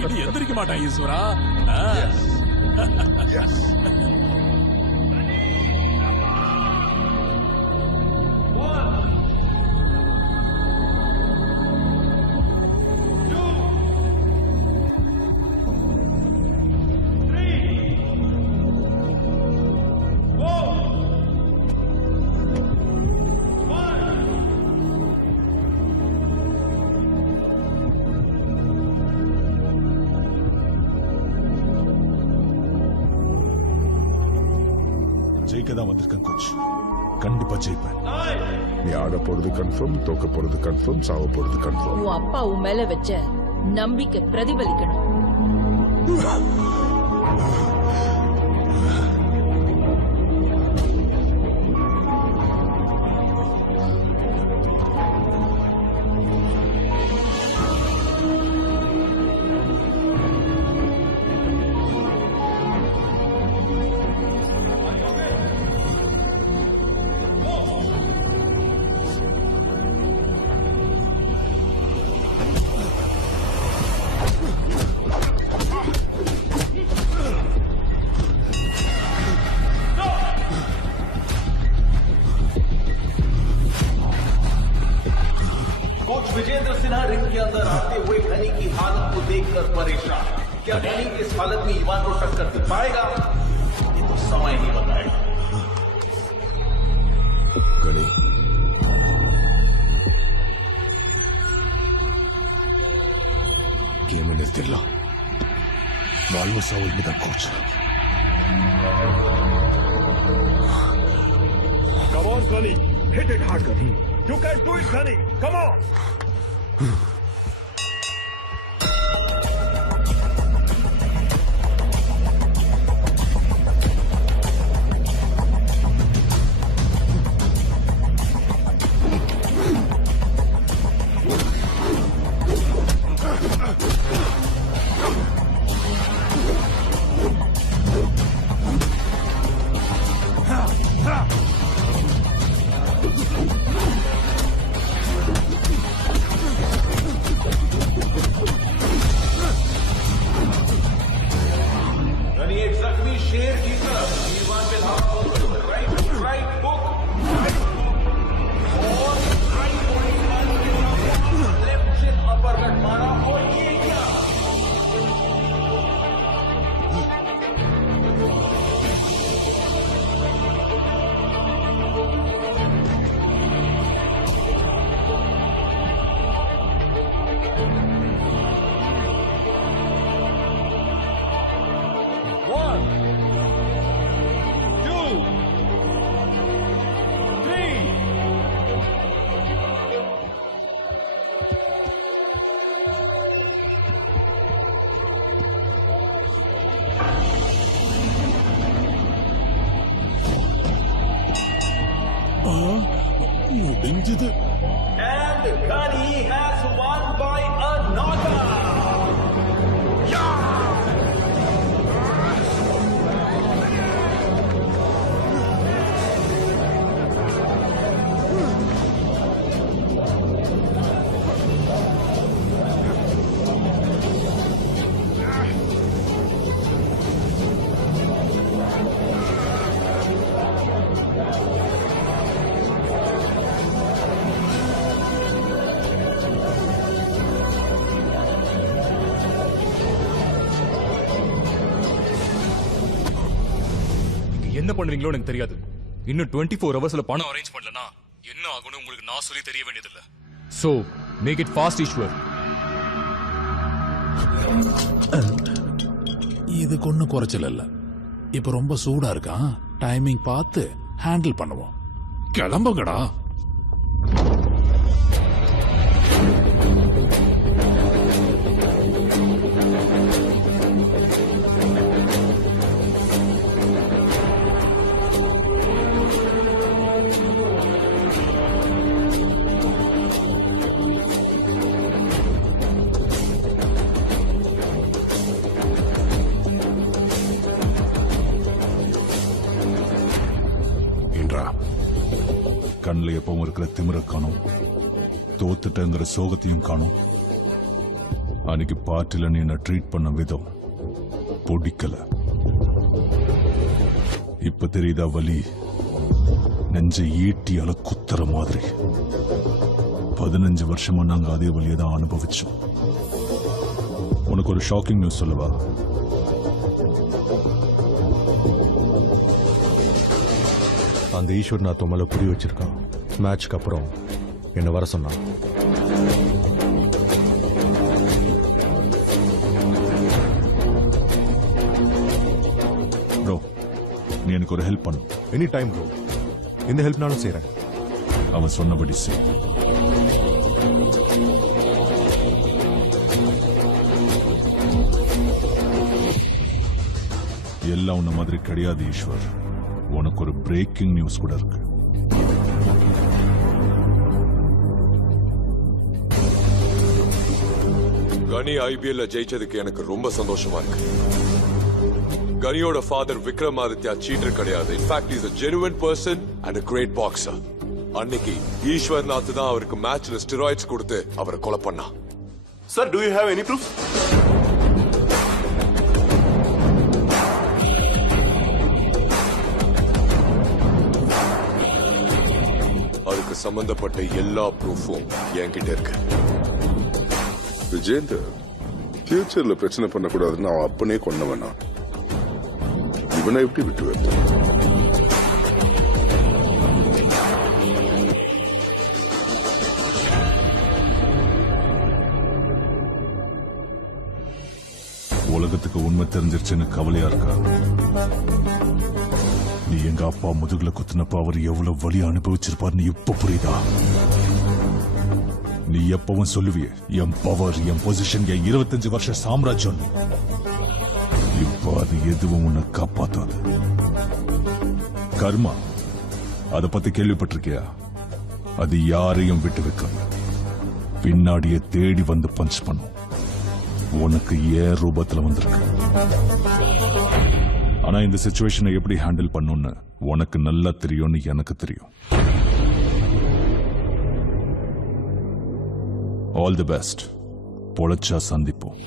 இனி எந்திரிக்க மாட்டான் ஈஸ்வரா. ஜெயிக்க தான் வந்திருக்கேன் கோச். கண்டிப்பா ஜெயிப்பேன். நீ ஆட போறது கன்ஃபார்ம், தோக்க போறது கன்ஃபார்ம், சாவ போறது கன்ஃபார்ம். உன் அப்பா உன் மேல வச்ச நம்பிக்கை பிரதிபலிக்கணும். विजेंद्र सिन्हा रिंग के अंदर आते हुए घनी की हालत को देखकर परेशान, क्या गनी इस हालत में इवान को टक्कर दे पाएगा? ये तो समय ही बताएगा। गनी, गेम निल्तिल्ला वाल्व साउल में coach Come on, Gunny. Hit it hard, Gunny. You can do it, Gunny. Come on. Gunny एक जख्मी शेर की तरफ इवान पे धावा बोलते हुए राइट बुक और लेफ्ट चिन अपरकट मारा और ये क्या? One, two, three. முடிஞ்சது. And Gunny has won by a knockout. என்ன பண்ணுவீங்களோ எனக்கு தெரியாது. இன்னும் 24 ஹவர்ஸ்ல பணம் அரேஞ்ச் பண்ணலனா என்ன ஆகும்னு உங்களுக்கு நான் சொல்லி தெரிய வேண்டியதில்லை. So make it fast Eswar. இதுக்கு ஒன்னும் குறைச்சல் இல்ல. இப்ப ரொம்ப சூடா இருக்கான். டைமிங் பார்த்து ஹேண்டில் பண்ணுவோம். கிளம்புங்கடா. கண்ணில் எப்பவும் இருக்கிற திமிர காணும், தோத்துட்டங்கிற சோகத்தையும் காணும். அன்னைக்கு பார்ட்டில நீ என்ன ட்ரீட் பண்ண விதம் பிடிக்கல. இப்ப தெரியுதா வலி? நெஞ்சை ஈட்டியால குத்துற மாதிரி. 15 வருஷமா நாங்க அதே வலியை தான் அனுபவிச்சோம். உனக்கு ஒரு ஷாக்கிங் நியூஸ் சொல்லவா? அந்த ஈஸ்வர் நான் தொமல புரி வச்சிருக்கான். மேட்ச்க்கு அப்புறம் என்ன வர சொன்னான். ப்ரோ, நீ எனக்கு ஒரு ஹெல்ப் பண்ணு. Any time bro. இந்த ஹெல்ப்னாலும் செய்றேன். அவன் சொன்னபடி செய். எல்லாம் உன்ன மாதிரி கிடையாது ஈஸ்வர். உனக்கு ஒரு பிரேக்கிங் நியூஸ் கூட இருக்கு. கனி ஐபிஎல்ல ஜெயிச்சதுக்கு எனக்கு ரொம்ப சந்தோஷமா இருக்கு. கனியோட ஃபாதர் விக்ரமாதித்யா சீட்டர் கிடையாது. In fact is a genuine person and a great boxer. அன்னைக்கு ஈஸ்வர் நாத் தான் அவருக்கு மேட்ச்ல ஸ்டெராய்ட்ஸ் கொடுத்து அவரை கொலை பண்ணா. Sir, do you have any proof? அதுக்கு சம்பந்தப்பட்ட எல்லா ப்ரூஃபும் என்கிட்ட இருக்கு. விஜேந்தர், ஃபியூச்சர்ல பிரச்சனை பண்ணக்கூடாதுன்னு அவன் அப்பனே கொண்டவனா. இவனை எப்படி விட்டு வைப்ப? உலகத்துக்கு உண்மை தெரிஞ்சிருச்சுன்னு கவலையா இருக்கா? நீ எங்க அப்பா முதுகுல குத்துனப்ப அவர் எவ்வளவு வலி அனுபவிச்சிருப்பார்னு இப்ப புரியுதா? நீ எப்பவும் சொல்லுவியே என் பவர், என் பொசிஷன், என் 25 வருஷ சாம்ராஜ்யம். இப்ப அது எதுவும் உன்னை காப்பாத்தாது. கர்மா, அத பத்தி கேள்விப்பட்டிருக்கியா? அது யாரையும் விட்டு வைக்காது. பின்னாடியே தேடி வந்து பஞ்ச் பண்ணும். உனக்கு ஏன் ரூபத்துல வந்திருக்கு. ஆனா இந்த சிச்சுவேஷனை எப்படி ஹேண்டில் பண்ணுன்னு உனக்கு நல்லா தெரியும்னு எனக்கு தெரியும். All the best. பொழைச்சா சந்திப்போம்.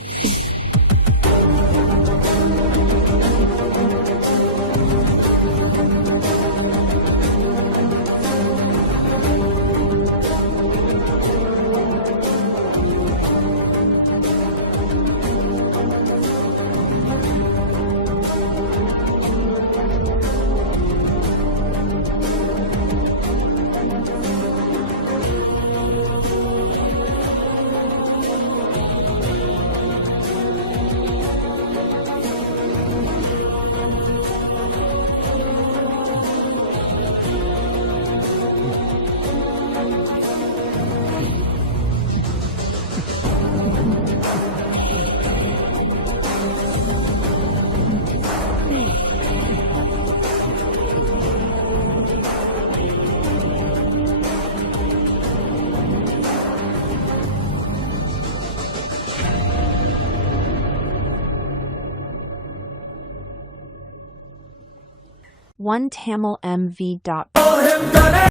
OneTamilMV.com